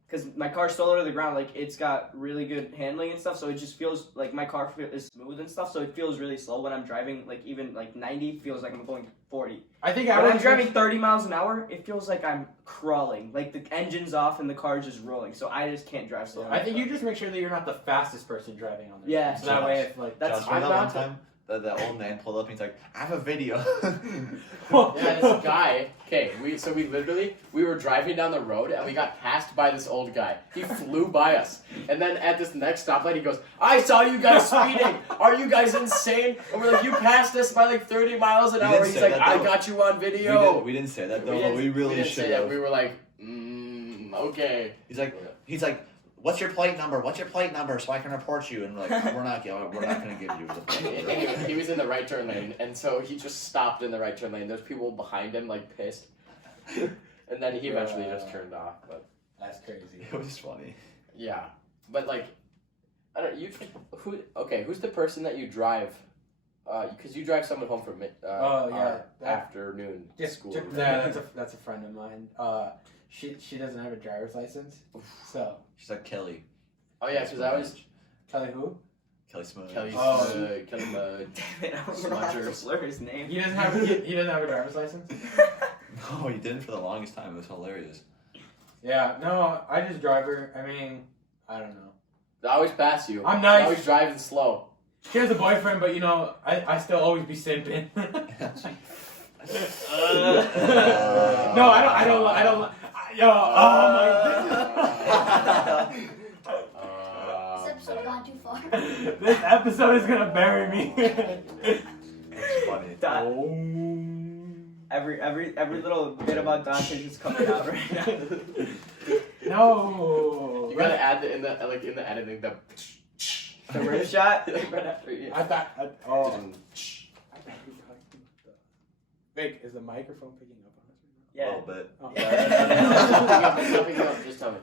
because my car's so low to the ground, like it's got really good handling and stuff, so it just feels like my car is smooth and stuff, so it feels really slow when I'm driving. Like even like 90 feels like I'm going 40. I think When I'm average driving 30 miles an hour it feels like I'm crawling, like the engine's off and the car's just rolling, so I just can't drive slow. I think you just make sure that you're not the fastest person driving on there. Yeah. So that way, if like That's Josh, remember I'm that not one time the old man pulled up and he's like, I have a video. Yeah, this guy. Okay, we literally we were driving down the road and we got passed by this old guy. He flew by us, and then at this next stoplight he goes, "I saw you guys speeding. Are you guys insane?" And we're like, "You passed us by like 30 miles an We hour." didn't He's say like, that, "I though. got you on video." We didn't say that though, didn't- but we really didn't should say that. have. We were like, okay. He's like, what's your plate number? What's your plate number so I can report you? And we're like, we're not gonna give you the plate number. Anyway, he was in the right turn lane, and so he just stopped in the right turn lane. There's people behind him like pissed, and then he eventually just turned off. But that's crazy. It was funny. yeah, but like, I don't. Who's the person that you drive? Because you drive someone home from our afternoon school. That's a friend of mine. She doesn't have a driver's license, so She's like Kelly. Oh yeah, because I was Kelly who? Kelly Smudge. Kelly Damn it, I don't know how to Smudgers. slur his name. He doesn't have a driver's license. No, he didn't for the longest time. It was hilarious. Yeah, no, I just drive her. I mean, I don't know. I always pass you. I'm I nice. always driving slow. She has a boyfriend, but you know, I still always be simping. No, I don't. Yo, oh my. This episode is gonna bury me. That's funny. Every little bit about Dante is coming out right now. No. You gotta add in the editing the rim shot. right after you. I thought. Wait, is the microphone picking up on us? A Yeah. little bit. Oh. Stop picking up, just tell me.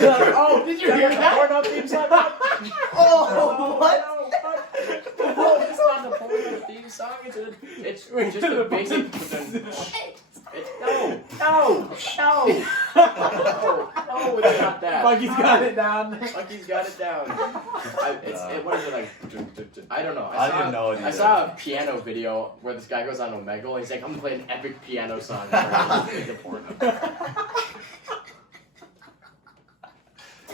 Oh, did you hear that? Porn up theme song. Oh, what? Oh, it's not the porn theme song. It's just a basic. No, it's not that. Bucky's got it down. Bucky's got it down. What is it like? I don't know. I didn't know it I either. saw a piano video where this guy goes on Omegle and he's like, I'm gonna play an epic piano song. The porn.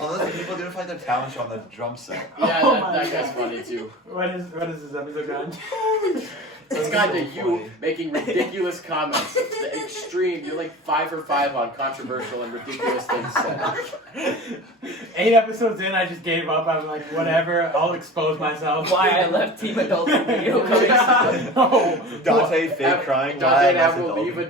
Oh, those people didn't find their talent show on the drum set. Yeah, Oh that my guy's God. funny too. What is this episode on? It's got to so you funny. making ridiculous comments. The extreme. You're like 5 for 5 on controversial and ridiculous things said. 8 episodes in, I just gave up. I'm like, whatever. I'll expose myself. Why I left Team Adulting video coming. No. Dante fake crying. Dante why I and left Ab will adulting. leave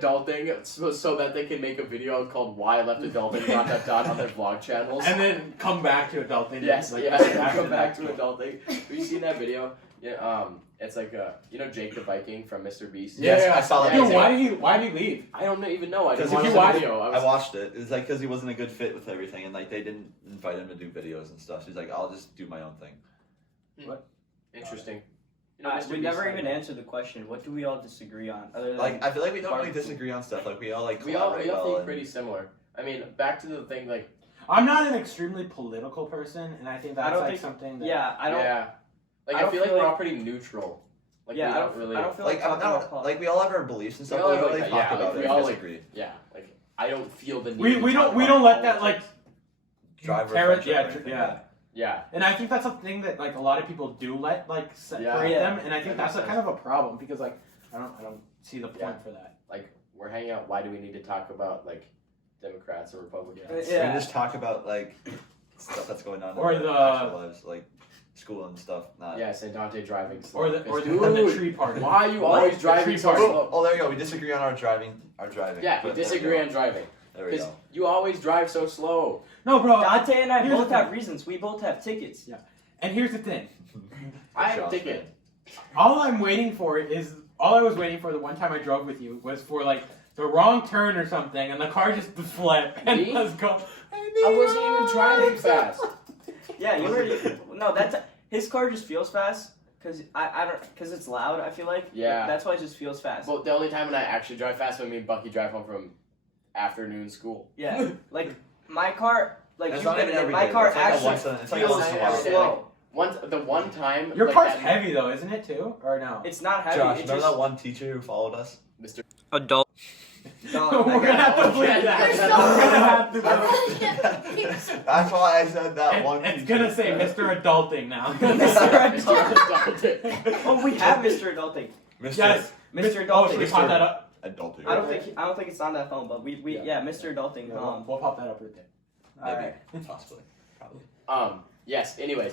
adulting so that they can make a video called Why I Left Adulting on their vlog channels. And then come back to adulting. Yes, like, yeah, after come back that. to adulting. Have you seen that video? Yeah, it's like you know Jake the Viking from Mr. Beast. Yes, I saw that Yeah, Dude, video. why did he leave? I don't even know. I Because just he watched was- the video. I watched it. It's like because he wasn't a good fit with everything, and like they didn't invite him to do videos and stuff. He's like, I'll just do my own thing. Interesting. You know, Mr. We Beast never had even that. answered the question. What do we all disagree on? Other than Like I feel like we don't really barbecue. disagree on stuff. Like we all like We all collaborate well. think and- pretty similar. I mean, back to the thing like I'm not an extremely political person, and I think that's don't like think- something that. Yeah, I don't. yeah, like I I, don't feel like feel we're like- all pretty neutral. Like Yeah, we I don't don't really. I don't feel Like like I'm talking about not, politics. like we all have our beliefs and stuff. We all But we have, don't like, really yeah, talk like, about we it. all, We like, disagree. Yeah, like I don't feel the need. We to don't talk we about don't let that politics. like Drive our tear it. friendship Yeah, or anything, yeah. Yeah, And I think that's a thing that like a lot of people do let like separate Yeah. them, and I think That that's makes kind of a problem because like I don't see the point Yeah. for that. like we're hanging out. Why do we need to talk about like Democrats or Republicans? Yeah. We can just talk about like stuff that's going on Or in the- our actual lives, like school and stuff. Not. Yes, and Dante driving slow. Or the Dude, tree party. why are you What? always The driving tree so party. slow? Oh, there you go. We disagree on our driving. Yeah, we But there disagree go. on driving There we because go. you always drive so slow. No, bro. Dante and I Here's both the have thing. reasons. We both have tickets. And here's the thing. I have a Josh, ticket. All I was waiting for the one time I drove with you was for like the wrong turn or something, and the car just flipped and Me? let's go. I wasn't even driving fast. Yeah, you were. No, that's his car just feels fast because I don't because it's loud. I feel like Yeah. That's why it just feels fast. Well, the only time when I actually drive fast when me and Bucky drive home from afternoon school. Yeah, like my car. Like It's you've not been even in it, every my day, car it's like that actually once in- it's like feels once in a while. slow. The one time Your like car's that- heavy though, isn't it too? Or no? It's not heavy. Josh, it remember just, that one teacher who followed us? adult. Dog, We're gonna have to bleep Okay. that. There's We're no- gonna have to. That's why I said that one. It's teacher. gonna say Mr. Adulting now. Mr. Mr. Adulting. Oh, we have Mr. Adulting. Mr. Yes, Mr. Oh, should we Adulting. pop that up? Adulting. I don't think it's on that phone, but we yeah, Mr. Adulting. Yeah, we'll pop that up right there. Maybe. Alright. Possibly. Probably. Yes. Anyways,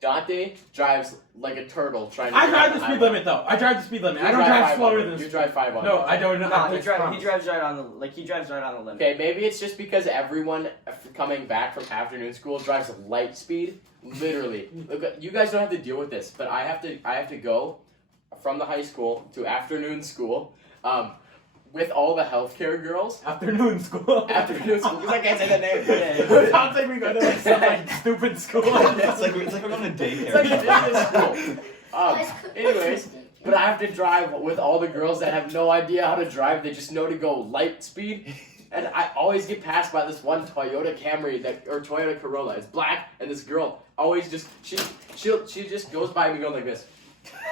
Dante drives like a turtle trying to. I get drive on the speed highway. limit though. I drive the speed limit. You I don't drive 5 slower on it. than. You drive 5 on. No, it. I don't. No, I he promise. drives right on the he drives right on the limit. Okay, maybe it's just because everyone coming back from afternoon school drives light speed. Literally, look, you guys don't have to deal with this, but I have to go from the high school to afternoon school, with all the healthcare girls. Afternoon school. Afternoon school, because I can't say the name. Yeah. Sounds like we go to like some like stupid school. it's like we're going to daycare. It's like a business school. Anyways, but I have to drive with all the girls that have no idea how to drive. They just know to go light speed. And I always get passed by this one Toyota Camry or Toyota Corolla. It's black, and this girl always just she just goes by me going like this.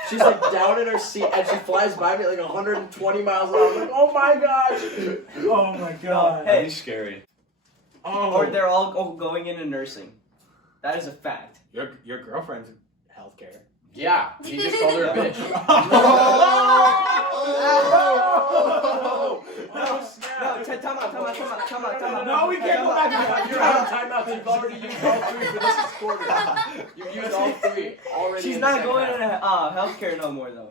She's like down in her seat, and she flies by me at like 120 miles an hour. I'm like, oh my gosh! Oh my god. Hey. He's scary. Oh. Or they're all going into nursing. That is a fact. Your girlfriend's healthcare. Yeah, he just called her a bitch. Oh! No, No, we can't go back to You're out of timeouts. You've already used all 3 for this quarter. You've used all 3 already. She's in not the going second into half. healthcare no more though.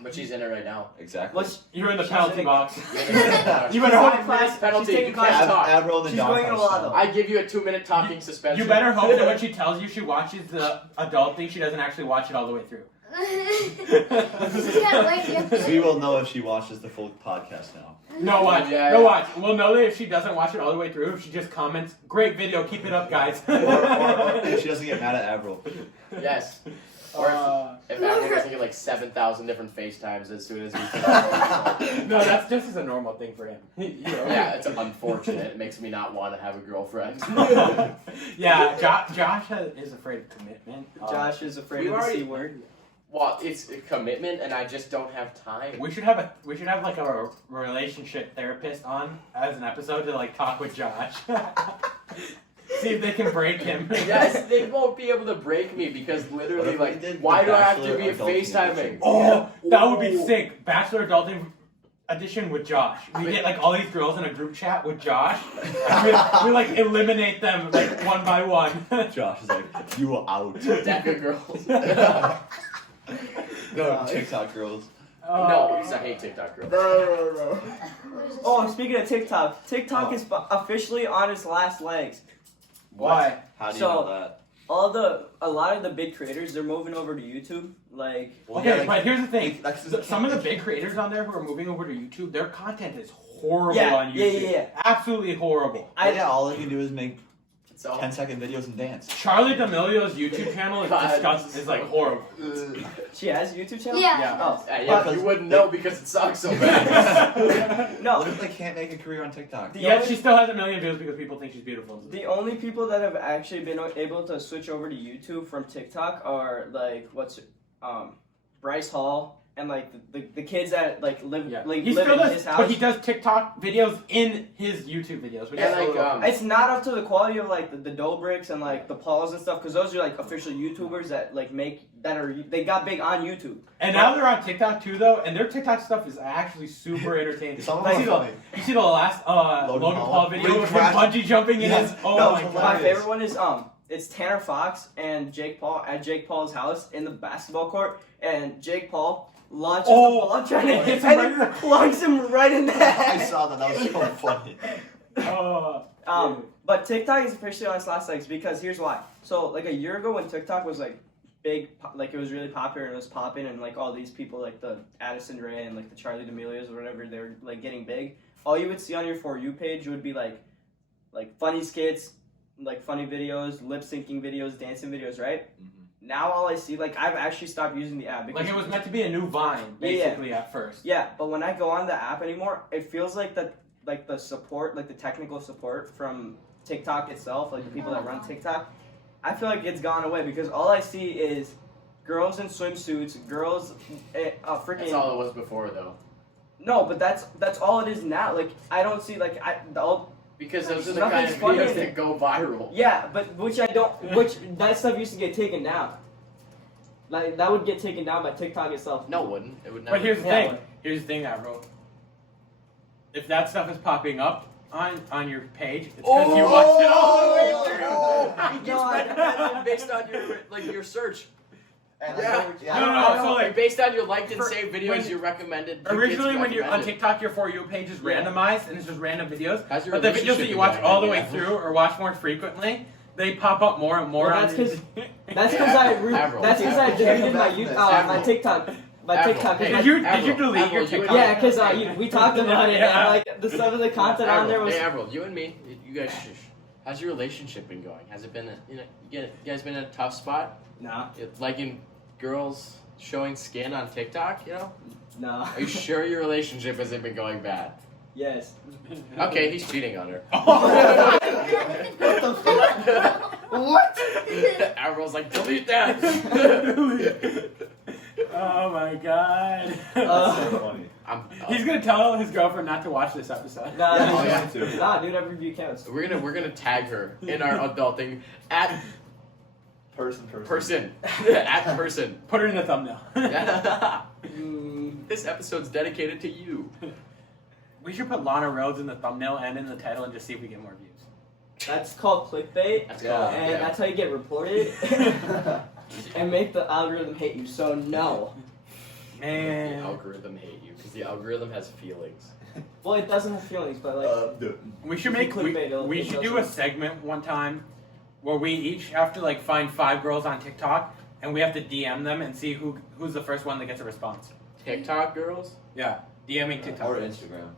But she's in it right now. Exactly. You're in the penalty box. You You better better hope- hope for this penalty. She's taking You can't classes. talk. Avril and She's John going in a lot, touchdown. though. I give you a 2-minute talking suspension. You better hope that when she tells you she watches the adult thing, she doesn't actually watch it all the way through. We will know if she watches the full podcast now. No watch. Yeah, No yeah. watch. We'll know that if she doesn't watch it all the way through, if she just comments, "Great video, keep it up, guys." Or if she doesn't get mad at Avril. Yes. Or Uh, if Avril doesn't get like 7,000 different FaceTimes as soon as we take no, that's just as a normal thing for him. You know? Yeah, it's unfortunate. It makes me not want to have a girlfriend. Yeah, Josh is afraid of commitment. Josh is afraid We've of the already- C word. Well, it's a commitment, and I just don't have time. We should have like a relationship therapist on as an episode to like talk with Josh. See if they can break him. Yes, they won't be able to break me because literally, What if we like, did why the do I have to Bachelor be a Adulting FaceTiming? edition? Oh, that would be Ooh. sick. Bachelor Adulting edition with Josh. We get like all these girls in a group chat with Josh. And we like eliminate them like one by one. Josh is like, you are out. Deca girls. No, TikTok girls. No, because I hate TikTok girls. Oh, speaking of TikTok, TikTok is officially on its last legs. Why? How do you So- know that? A lot of the big creators, they're moving over to YouTube. Like, Well, Okay, yeah, but here's the thing. Like, Some of the big creators on there who are moving over to YouTube, their content is horrible Yeah, on YouTube. yeah. Absolutely horrible. Yeah, all they can do is make So, 10-second videos and dance. Charlie D'Amelio's YouTube channel is God. disgusting. Is like horrible. she has a YouTube channel? Yeah. Oh. yeah, you wouldn't know because it sucks so bad. No. Literally can't make a career on TikTok. The Yet only- she still has 1 million views because people think she's beautiful. The only people that have actually been able to switch over to YouTube from TikTok are like Bryce Hall and like the kids that like live Yeah. like He live still in does, his house. but he does TikTok videos in his YouTube videos. Which Yeah, is like, so cool. It's not up to the quality of like the Dobricks and like the Pauls and stuff because those are like official YouTubers that like they got big on YouTube. And now they're on TikTok too, though, and their TikTok stuff is actually super entertaining. Some of Like, them are funny. you see the last Logan Logan Paul Paul? video When with he him crashed- bungee jumping in Yes, his. Oh that my was god! My hilarious. favorite one is it's Tanner Fox and Jake Paul at Jake Paul's house in the basketball court, and Jake Paul launches the ball trying to hit him and it plugs him right in the I head. saw that. That was so funny. But TikTok is officially on its last legs because here's why. So like a year ago when TikTok was like big, like it was really popular and it was popping and like all these people like the Addison Rae and like the Charlie D'Amelios or whatever, they were like getting big. All you would see on your For You page would be like funny skits, like funny videos, lip syncing videos, dancing videos, right? Now all I see, like I've actually stopped using the app because Like it was meant to be a new Vine, basically at first. yeah, but when I go on the app anymore, it feels like the support, like the technical support from TikTok itself, like the people that run TikTok, I feel like it's gone away because all I see is girls in swimsuits, girls, freaking. That's all it was before, though. No, but that's all it is now. Like I don't see like Because those are the Nothing's kind of funny videos in that it. go viral. yeah, but which that stuff used to get taken down. Like that would get taken down by TikTok itself. No, it wouldn't. It would never. But here's the Yeah. thing. Here's the thing, Avro. If that stuff is popping up on your page, it's because you watched it all the way through. He gets recommended based on your search. Yeah. No, so like Based on your liked and For- saved when- videos, you're recommended. originally when you're on recommended. TikTok, your For You page is Yeah. randomized and it's just random videos. How's your But the videos relationship that you been watch going, all the way Avril? through or watch more frequently, they pop up more and more. Well, on that's your- 'cause- That's because I Avril. that's because I Avril. deleted my Avril. my TikTok. My Avril. TikTok. Hey, Did you Avril, delete your Avril, you TikTok? and Yeah, because we talked about it Yeah. and like the stuff of the content on there was. Hey, Avril, you and me, you guys, how's your relationship been going? Has it been, you guys been in a tough spot? Nah, Liking girls showing skin on TikTok, nah. Are you sure your relationship hasn't been going bad? Yes. Okay, he's cheating on her. What? Avril's like, delete that! Oh my god. That's so funny. He's gonna tell his girlfriend not to watch this episode. Nah, Yeah, dude, yeah. nah, dude, every view counts. We're gonna tag her in our adulting at Person. person. At person. Put her in the thumbnail. Mm, This episode's dedicated to you. We should put Lana Rhodes in the thumbnail and in the title and just see if we get more views. That's called clickbait, That's Yeah. called, and that's how you get reported and make the algorithm hate you. So no. Man. The algorithm hate you because the algorithm has feelings. Well, it doesn't have feelings, but like We should If you make clickbait, we it should does do a it. segment one time where we each have to like find 5 girls on TikTok and we have to DM them and see who's the first one that gets a response. TikTok girls? Yeah, DMing TikTok. Or girls. Instagram.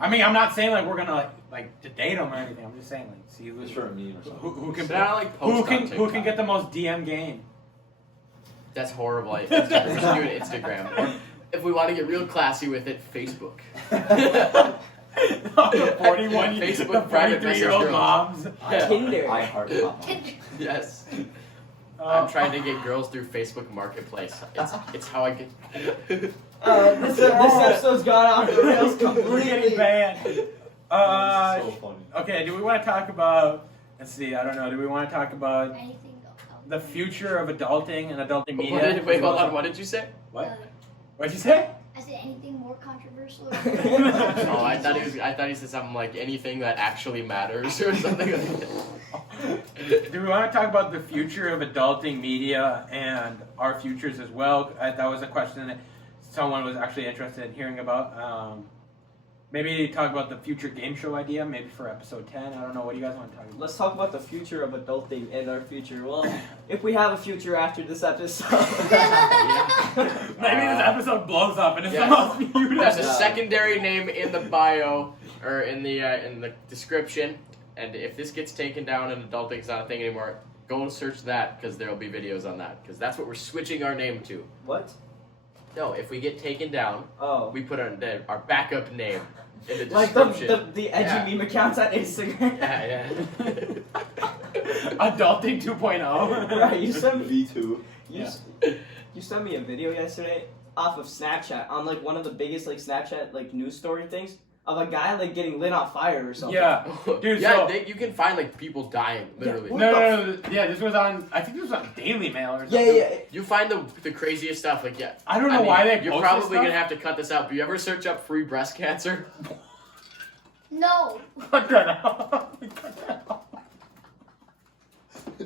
I mean, I'm not saying like we're gonna like to date them or anything. I'm just saying like see who's, Just for a meme or something. who can But I don't like post who on can TikTok. get the most DM game. That's horrible. Instagram. We should do it Instagram. Or if we want to get real classy with it, Facebook. The 41 Facebook the private 43-year-old message girls. moms. Tinder. I heart mom. Yes. Uh, I'm trying to get girls through Facebook Marketplace. It's how I get. this episode's gone off the rails We're getting completely. banned. So funny. Okay, do we want to talk about? Let's see. I don't know. Do we want to talk about Anything the future of adulting and adulting media? Wait, hold on. What did you say? What'd you say? I said anything more controversial. Oh, I thought he said something like anything that actually matters or something like that. Do we want to talk about the future of adulting media and our futures as well? That was a question that someone was actually interested in hearing about. Maybe talk about the future game show idea, maybe for episode 10. I don't know. What do you guys want to talk about? Let's talk about the future of adulting and our future. Well, if we have a future after this episode. Maybe this episode blows up and it's Yeah. the most viewed There's a episode. secondary name in the bio or in the description, and if this gets taken down and adulting is not a thing anymore, go and search that because there will be videos on that because that's what we're switching our name to. What? No, if we get taken down, Oh. we put our backup name in the Like description. the edgy Yeah. meme accounts on Instagram. Yeah. Adulting 2.0. Right, you sent me V2. you sent me a video yesterday off of Snapchat on like one of the biggest like Snapchat like news story things of a guy like getting lit on fire or something. Yeah. Dude, yeah, so- you can find like people dying literally. What No. Yeah, this was on. I think this was on Daily Mail or something. Yeah, yeah. You find the craziest stuff like yeah. I don't know I mean, why they You're post probably this stuff. gonna have to cut this out. But you ever search up free breast cancer? No. Cut that out. Cut that out.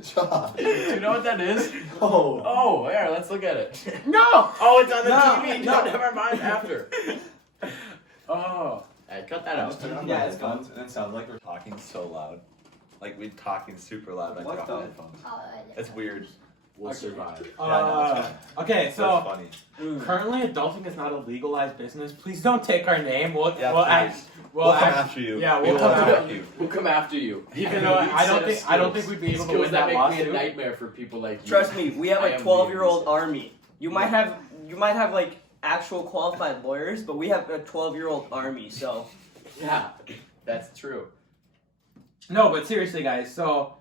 John. Do you know what that is? Oh. Oh, yeah, let's look at it. No. Oh, it's on the No, TV. No, no. never mind. After. Oh. Hey, cut that out. Yeah, it's gone. And it sounds like we're Talking so loud. Like we're talking super loud when I What take off the- my headphones. It's weird. we'll survive. Okay, That's so funny. currently adulting is not a legalized business. Please don't take our name. We'll Yeah, we'll please. act. We'll come after you. Yeah, We we'll will come come after after you. We'll come after you. Even though I don't think we'd be able to Skills win that make me a lawsuit. nightmare for people like you. Trust me, we have I a am 12-year-old weird. army. You might have like actual qualified lawyers, but we have a 12-year-old army. So Yeah, that's true. No, but seriously, guys. So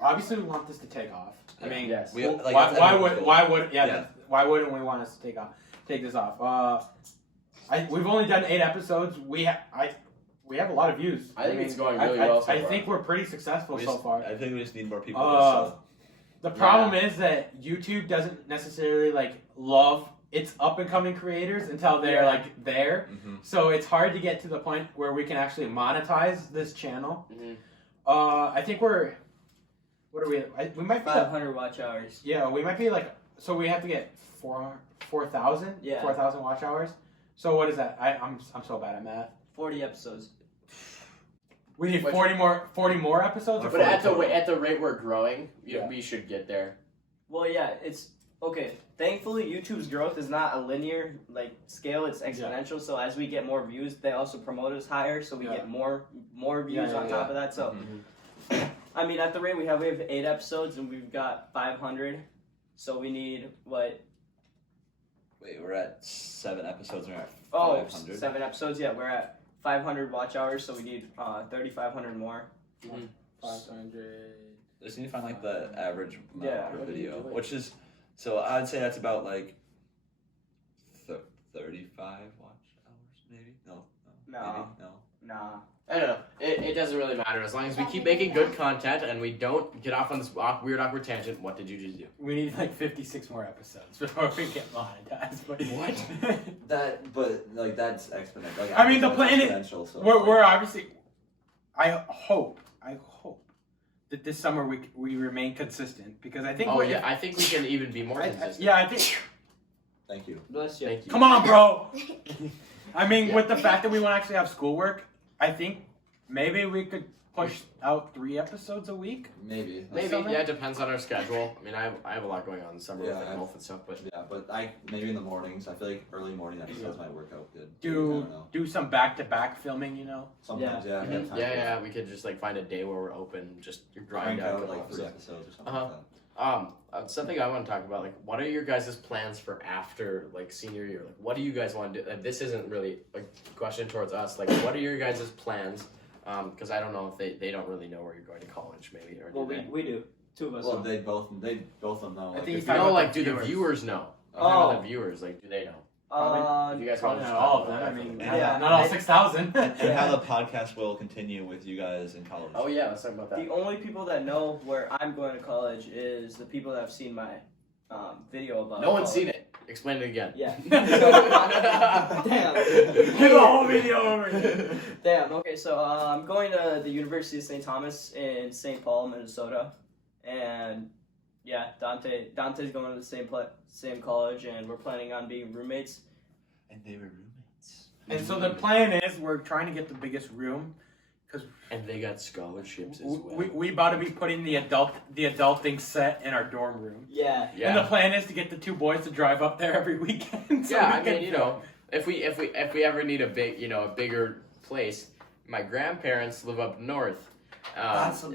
obviously we want this to take off. I mean, yes. We, like, why, that's why everyone's would goal. why would yeah, Yeah. why wouldn't we want us to take this off? We've only done 8 episodes. We have a lot of views. I think mean, it's going really well so I far. think we're pretty successful We so just- far. I think we just need more people. Uh, The problem is that YouTube doesn't necessarily like love its up and coming creators until they're Yeah. like there. Mhm. So it's hard to get to the point where we can actually monetize this channel. Mhm. I think we're. What are we? We might be. 500 watch hours. Yeah, we might be like. So we have to get 4,000. Yeah. 4,000 watch hours. So what is that? I'm so bad at math. 40 episodes. We need Which- 40 more episodes. Or But 40 at the rate we're growing, Yeah. we should get there. Well, yeah, it's okay. Thankfully, YouTube's growth is not a linear like scale; it's exponential. So as we get more views, they also promote us higher, so we Yeah. get more views Yeah, on top of that. So, I mean, at the rate we have 8 episodes, and we've got 500. So we need what? Wait, we're at 7 episodes and we're at Oh, 500. 7 episodes. Yeah, we're at 500 watch hours, so we need 3,500 more. 500. Just need to find like the average amount Yeah. per What are you video, doing? which is, so I'd say that's about like 35 watch hours, maybe. No. No. Maybe? No. Nah. I don't know. It doesn't really matter as long as we keep making good content and we don't get off on this weird awkward tangent. What did you just do? We need like 56 more episodes before we get monetized. But What? that's exponential. Like, I mean, the plan is- exponential, so We're obviously. I hope that this summer we remain consistent because I think. Oh yeah, I think we can even be more I consistent. think. Thank you. Bless you. Thank you. Come on, bro. I mean, Yeah. with the fact that we won't actually have schoolwork, I think maybe we could push out 3 episodes a week. Maybe. Maybe, summer? yeah, it depends on our schedule. I mean, I have a lot going on in summer with Yeah, like I- health and stuff, but Yeah, but maybe in the mornings. I feel like early morning episodes might work out good. I don't know. Do some back-to-back filming, you know. Sometimes, yeah. I Mhm. got time yeah, for we could just like find a day where we're open, just grind Crank out a out couple like 3 episodes. episodes or something Uh-huh. like that. Something I want to talk about, like, what are your guys' plans for after like senior year? Like, what do you guys want to do? Like, this isn't really a question towards us. Like, what are your guys' plans? Because I don't know if they don't really know where you're going to college, maybe, or do Well, they? we do. 2 of us. Well, know. they both of them know. I Like, think if you you- No, about like, the do the viewers. viewers know? I'm talking about the viewers, like, do they know? If you guys want Probably to not all of them. I mean, Yeah. not all 6,000. And how the podcast will continue with you guys in college. Oh yeah, let's talk about that. The only people that know where I'm going to college is the people that have seen my video about. No one's college. seen it. Explain it again. Yeah. Damn. Do the whole video over again. Damn. Okay, so I'm going to the University of St. Thomas in St. Paul, Minnesota, and yeah, Dante's going to the same college, and we're planning on being roommates. And they were roommates. And so the plan is we're trying to get the biggest room because And they got scholarships as well. we about to be putting the adulting set in our dorm room. Yeah. And the plan is to get the 2 boys to drive up there every weekend. So Yeah, we I can mean, you know, if we ever need a bigger place, my grandparents live up north.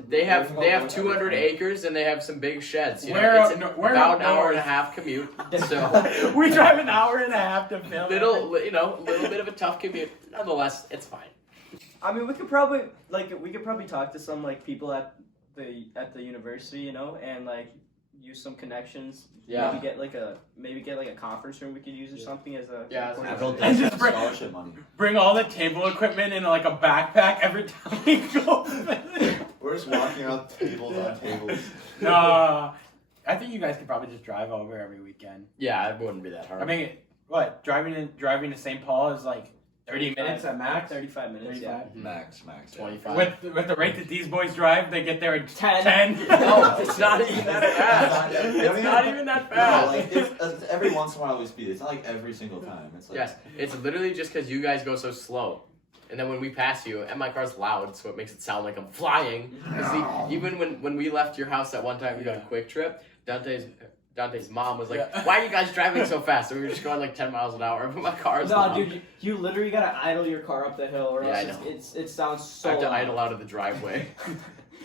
They have 200 acres and they have some big sheds. You know, it's we're about up an hour and a north. half commute. So We drive an hour and a half to film. little bit of a tough commute. Nonetheless, it's fine. I mean, we could probably talk to some like people at the university, you know, and like use some connections. Yeah. Maybe get like a conference room we could use or something as a Yeah, recording Avril space. does And just have bring- scholarship money. Bring all the table equipment in like a backpack every time we go. We're just walking around tables on tables. No, I think you guys could probably just drive over every weekend. Yeah, it wouldn't be that hard. I mean, what driving to St. Paul is like 30 minutes at max. 35 minutes. 35. Max. Yeah. 25. With the rate that these boys drive, they get there in 10. 10. No, it's not even that fast. I mean, It's not even that No, fast. like it's every once in a while we speed. It's not like every single time. It's like Yes, it's literally just because you guys go so slow. And then when we pass you, and my car's loud, so it makes it sound like I'm flying. 'Cause even when we left your house that one time, we got a quick trip, Dante's mom was like, Yeah. "Why are you guys driving so fast?" So we were just going like 10 miles an hour, but my car's No, loud. dude, you literally gotta idle your car up the hill, or Yeah, I else it sounds I so. have to loud. idle out of the driveway.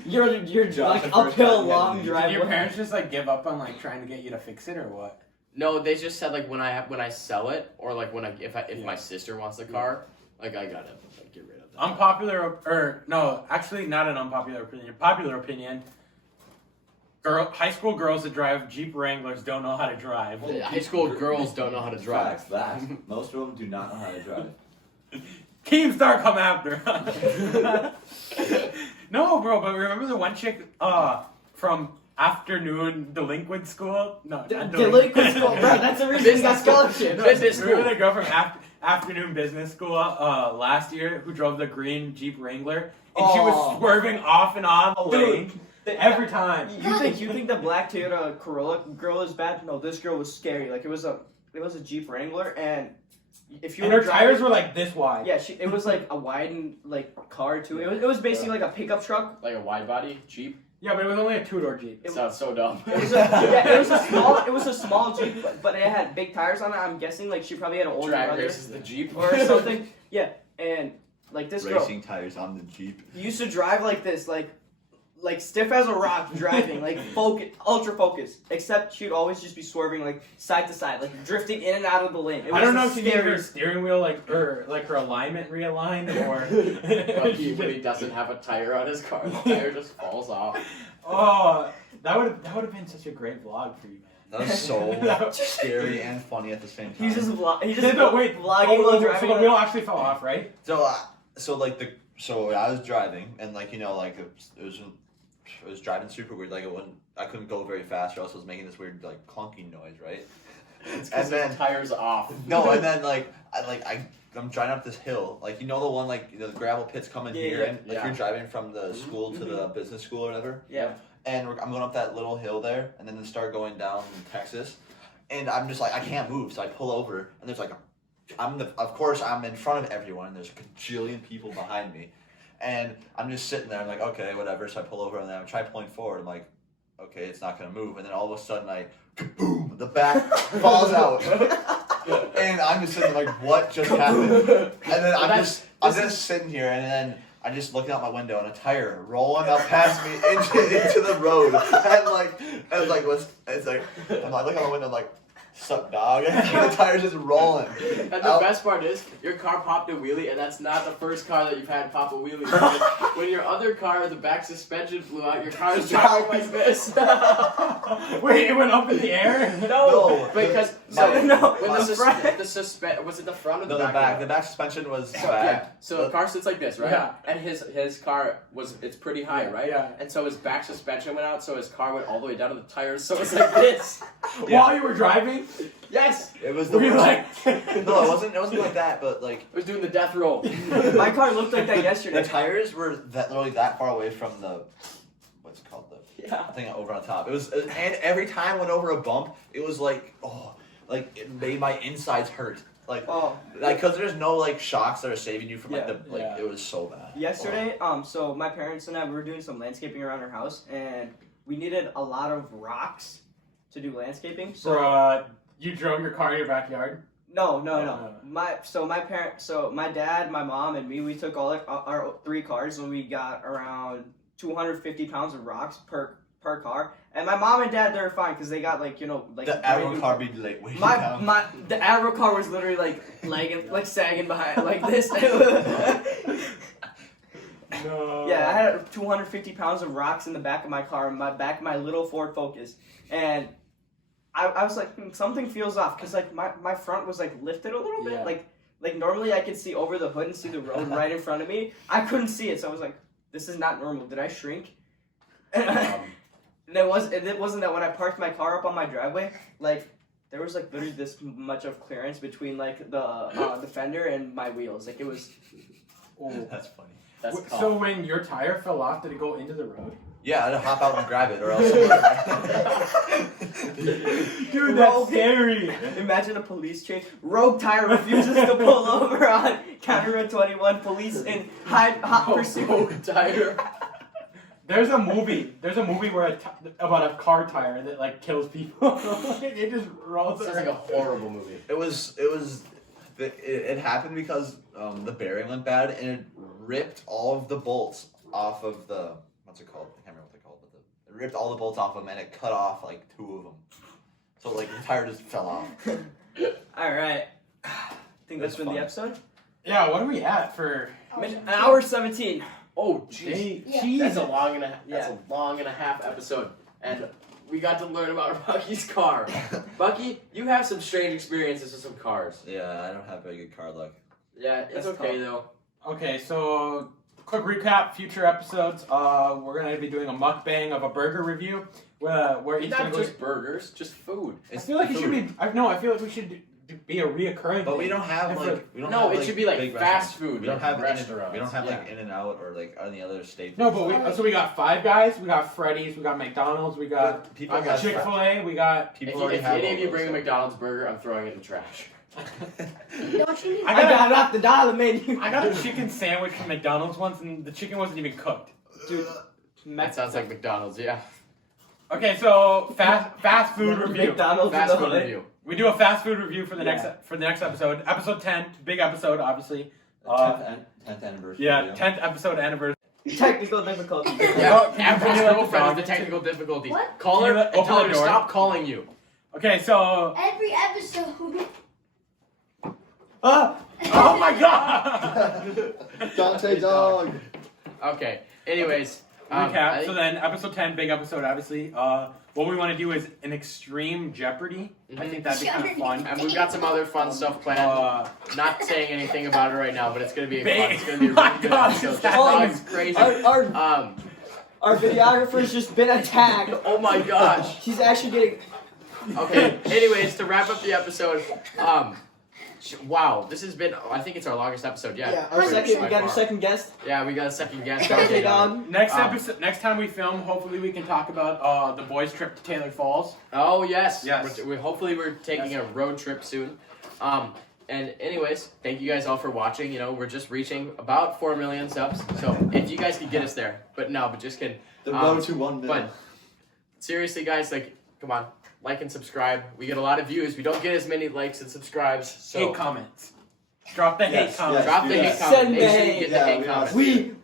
You're Josh, like the first uphill time you had long to use- Did driveway. your parents just like give up on like trying to get you to fix it or what? No, they just said like when I sell it, or like if Yeah. my sister wants the car, like I gotta like, get rid of that. Unpopular or no, actually not an unpopular opinion. Popular opinion. High school girls that drive Jeep Wranglers don't know how to drive. High school girls don't know how to drive. Facts. Most of them do not know how to drive. Keemstar come after. No, bro, but remember the one chick from afternoon delinquent school? No, not Delinquent school, bro. That's the reason you got scholarship. Business school. Remember the girl from afternoon business school last year who drove the green Jeep Wrangler and she was Oh. swerving off and on the lane every time. You think the black Toyota Corolla girl is bad? No, this girl was scary. Like it was a Jeep Wrangler, and if you And were her tires were like this wide. yeah, it was like a widened like car too. It was basically like a pickup truck. Like a wide body Jeep. Yeah, but it was only a 2-door Jeep. It sounds so dumb. It was it was a small Jeep, but it had big tires on it. I'm guessing like she probably had an older Drag brother races the Jeep or something. Yeah, and like this girl Racing tires on the Jeep. used to drive like this, like stiff as a rock driving, like ultra focused. Except she'd always just be swerving like side to side, like drifting in and out of the lane. It I don't was know if she needed her scary. steering wheel like her alignment realigned or When he doesn't have a tire on his car, the tire just falls off. Oh, that would have been such a great vlog for you, man. That was so scary and funny at the same time. He's just Wait, vlogging while so driving. the wheel actually fell off, right? So I was driving and like it was driving super weird. Like I couldn't go very fast, or else it was making this weird like clunking noise, right? It's because And then- the tire's off. No, and then like I'm driving up this hill, like you know the one like the gravel pits coming here, yeah. and like you're driving from the school to the business school or whatever. Yeah. And I'm going up that little hill there, and then start going down Texas, and I'm just like I can't move, so I pull over, and there's like of course I'm in front of everyone, and there's a gajillion people behind me, and I'm just sitting there. I'm like okay, whatever. So I pull over, and then I try pulling forward. I'm like, okay, it's not gonna move, and then all of a sudden boom, the back falls out. And I'm just sitting there like, what just happened? And then I'm just sitting here, and then I'm just looking out my window, and a tire rolling up past me into the road, and I'm like, looking out my window, like, sup, dog? And the tire's just rolling. And the best part is, your car popped a wheelie, and that's not the first car that you've had pop a wheelie. Because when your other car, the back suspension flew out, your car is driving like this. Wait, it went up in the air? No, because was it the front or the back? The back suspension was So, bad. So the car sits like this, right? Yeah. And his car it's pretty high, right? Yeah. And so his back suspension went out, so his car went all the way down to the tires, so it's like this. While you were driving? Yes. It was the Were you worst. No, it wasn't like that, but like I was doing the death roll. My car looked like that yesterday. the tires were literally that far away from the what's it called, Yeah. thing over on top. It was, and every time I went over a bump, it was like it made my insides hurt. Like because there's no like shocks that are saving you from it was so bad. Yesterday, so my parents and I, we were doing some landscaping around our house, and we needed a lot of rocks to do landscaping. So You drove your car in your backyard? no. My dad, my mom, and me, we took all our 3 cars, and we got around 250 pounds of rocks per car. And my mom and dad, they were fine because they got the Avro car be like way down. The Avro car was literally like sagging behind like this. No. Yeah, I had 250 pounds of rocks in the back of my car, in my little Ford Focus, and I was like, something feels off because like my front was like lifted a little bit, like normally I could see over the hood and see the road right in front of me. I couldn't see it, so I was like, this is not normal. Did I shrink? And it wasn't that when I parked my car up on my driveway, like there was like literally this much of clearance between like the fender and my wheels. Like it was. Oh. That's funny. That's So when your tire fell off, did it go into the road? Yeah, I'd hop out and grab it, or else. Dude, that's scary. Imagine a police chase. Rogue tire refuses to pull over on County Road 21. Police in hot pursuit. Rogue tire. There's a movie where about a car tire that like kills people. It just rolls. Sounds like a horrible movie. It happened because the bearing went bad, and it ripped all of the bolts off of the what's it called? I can't remember what they're called, but it ripped all the bolts off them, and it cut off like 2 of them. So like the tire just fell off. All right. I think that's been fun. the episode. Yeah, what are we at for? An hour 17. Oh, jeez. Yeah. That's a long and a half episode, and we got to learn about Bucky's car. Bucky, you have some strange experiences with some cars. Yeah, I don't have very good car luck. Yeah, it's That's okay tough. though. Okay, so quick recap. Future episodes. We're gonna be doing a mukbang of a burger review. Where each Not just burgers, just food. I feel like it should be. I feel like we should be a reoccurring. But we thing. don't have And like we don't No, have, it like, should be like big fast restaurants. food. We don't have restaurants. We don't have like Yeah. In-N-Out or like any other staple. No, but we got Five Guys, we got Freddy's, we got McDonald's, we got But people have Chick-fil-A, we got. people If already have any all of you those, bring a so- McDonald's burger, I'm throwing it in the trash. Don't you need I got off the dollar menu. I got a chicken sandwich from McDonald's once, and the chicken wasn't even cooked. Dude, That sounds like McDonald's, yeah. Okay, so fast food review. McDonald's Fast in the food hood. review. We do a fast food review for the Yeah. next episode. Episode 10, big episode, obviously. 10th anniversary. Yeah, video. 10th episode anniversary. Technical difficulty. Yeah, can you Amber's open the girlfriend door? with the technical difficulties. What? Call Can her you and open tell the her to door? stop calling you. Okay, so. every episode? Oh my god! Dante dog. Okay, anyways. Recap. So then, episode 10, big episode, obviously. What we want to do is an extreme Jeopardy. I think that'd be kind of fun. And we've got some other fun stuff planned. Not saying anything about it right now, but it's gonna be Big. fun. It's gonna be a My really good God, episode. this That happened. dog's crazy. Our videographer's just been attacked. Oh my gosh. She's actually getting. Okay. Anyways, to wrap up the episode, Wow, this has been. I think it's our longest episode yet. Yeah, our Pretty second. by We got our far. second guest. Yeah, we got a second guest. Okay, dog. Next episode, next time we film, hopefully we can talk about the boys' trip to Taylor Falls. Oh yes. Yes. Hopefully we're taking a road trip soon. And anyways, thank you guys all for watching. You know, we're just reaching about 4 million subs. So if you guys could get us there, but just kidding. The road to 1 million. But seriously, guys, like, come on, like and subscribe. We get a lot of views. We don't get as many likes and subscribes. So Hate comments. Drop the hate comments. drop the hate Send comment. the Make sure you hate. get Yeah, the hate we comment.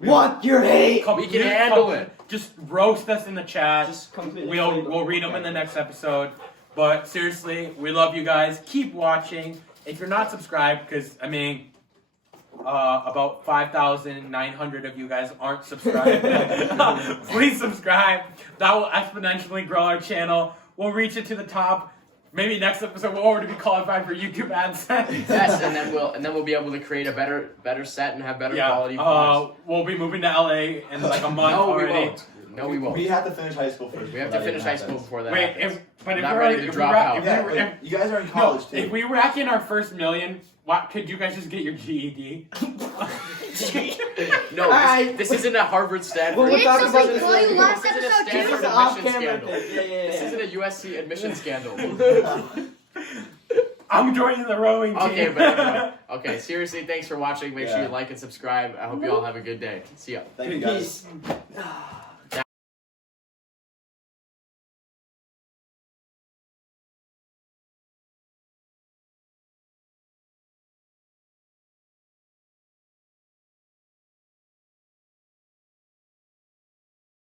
We want your hate. We can handle it. Just roast us in the chat. Just completely. We'll read them in the next episode. But seriously, we love you guys. Keep watching. If you're not subscribed, because I mean, about 5,900 of you guys aren't subscribed. Please subscribe. That will exponentially grow our channel. We'll reach it to the top. Maybe next episode we'll already be qualified for YouTube AdSense. Yes, and then we'll be able to create a better set and have better quality vlogs. We'll be moving to LA in like a month No, we already. won't. No, we won't. We have to finish high school first. We have before to that finish even high school happens. before that. Wait, happens. if Not we're ready already, to if drop we're, out. if Yeah, we, like, you guys are in college too. if we rack in our first million, what could you guys just get your GED? No, Alright. this isn't a Harvard Stanford. We'll Didn't talk about somebody this call you later. last This isn't a episode Stanford too? admission Off-camera scandal. thing. This Yeah. isn't a USC admission scandal. I'm joining the rowing team. Okay, but okay. Seriously, thanks for watching. Make sure Yeah. you like and subscribe. I hope you all have a good day. See ya. Thank you guys. Peace.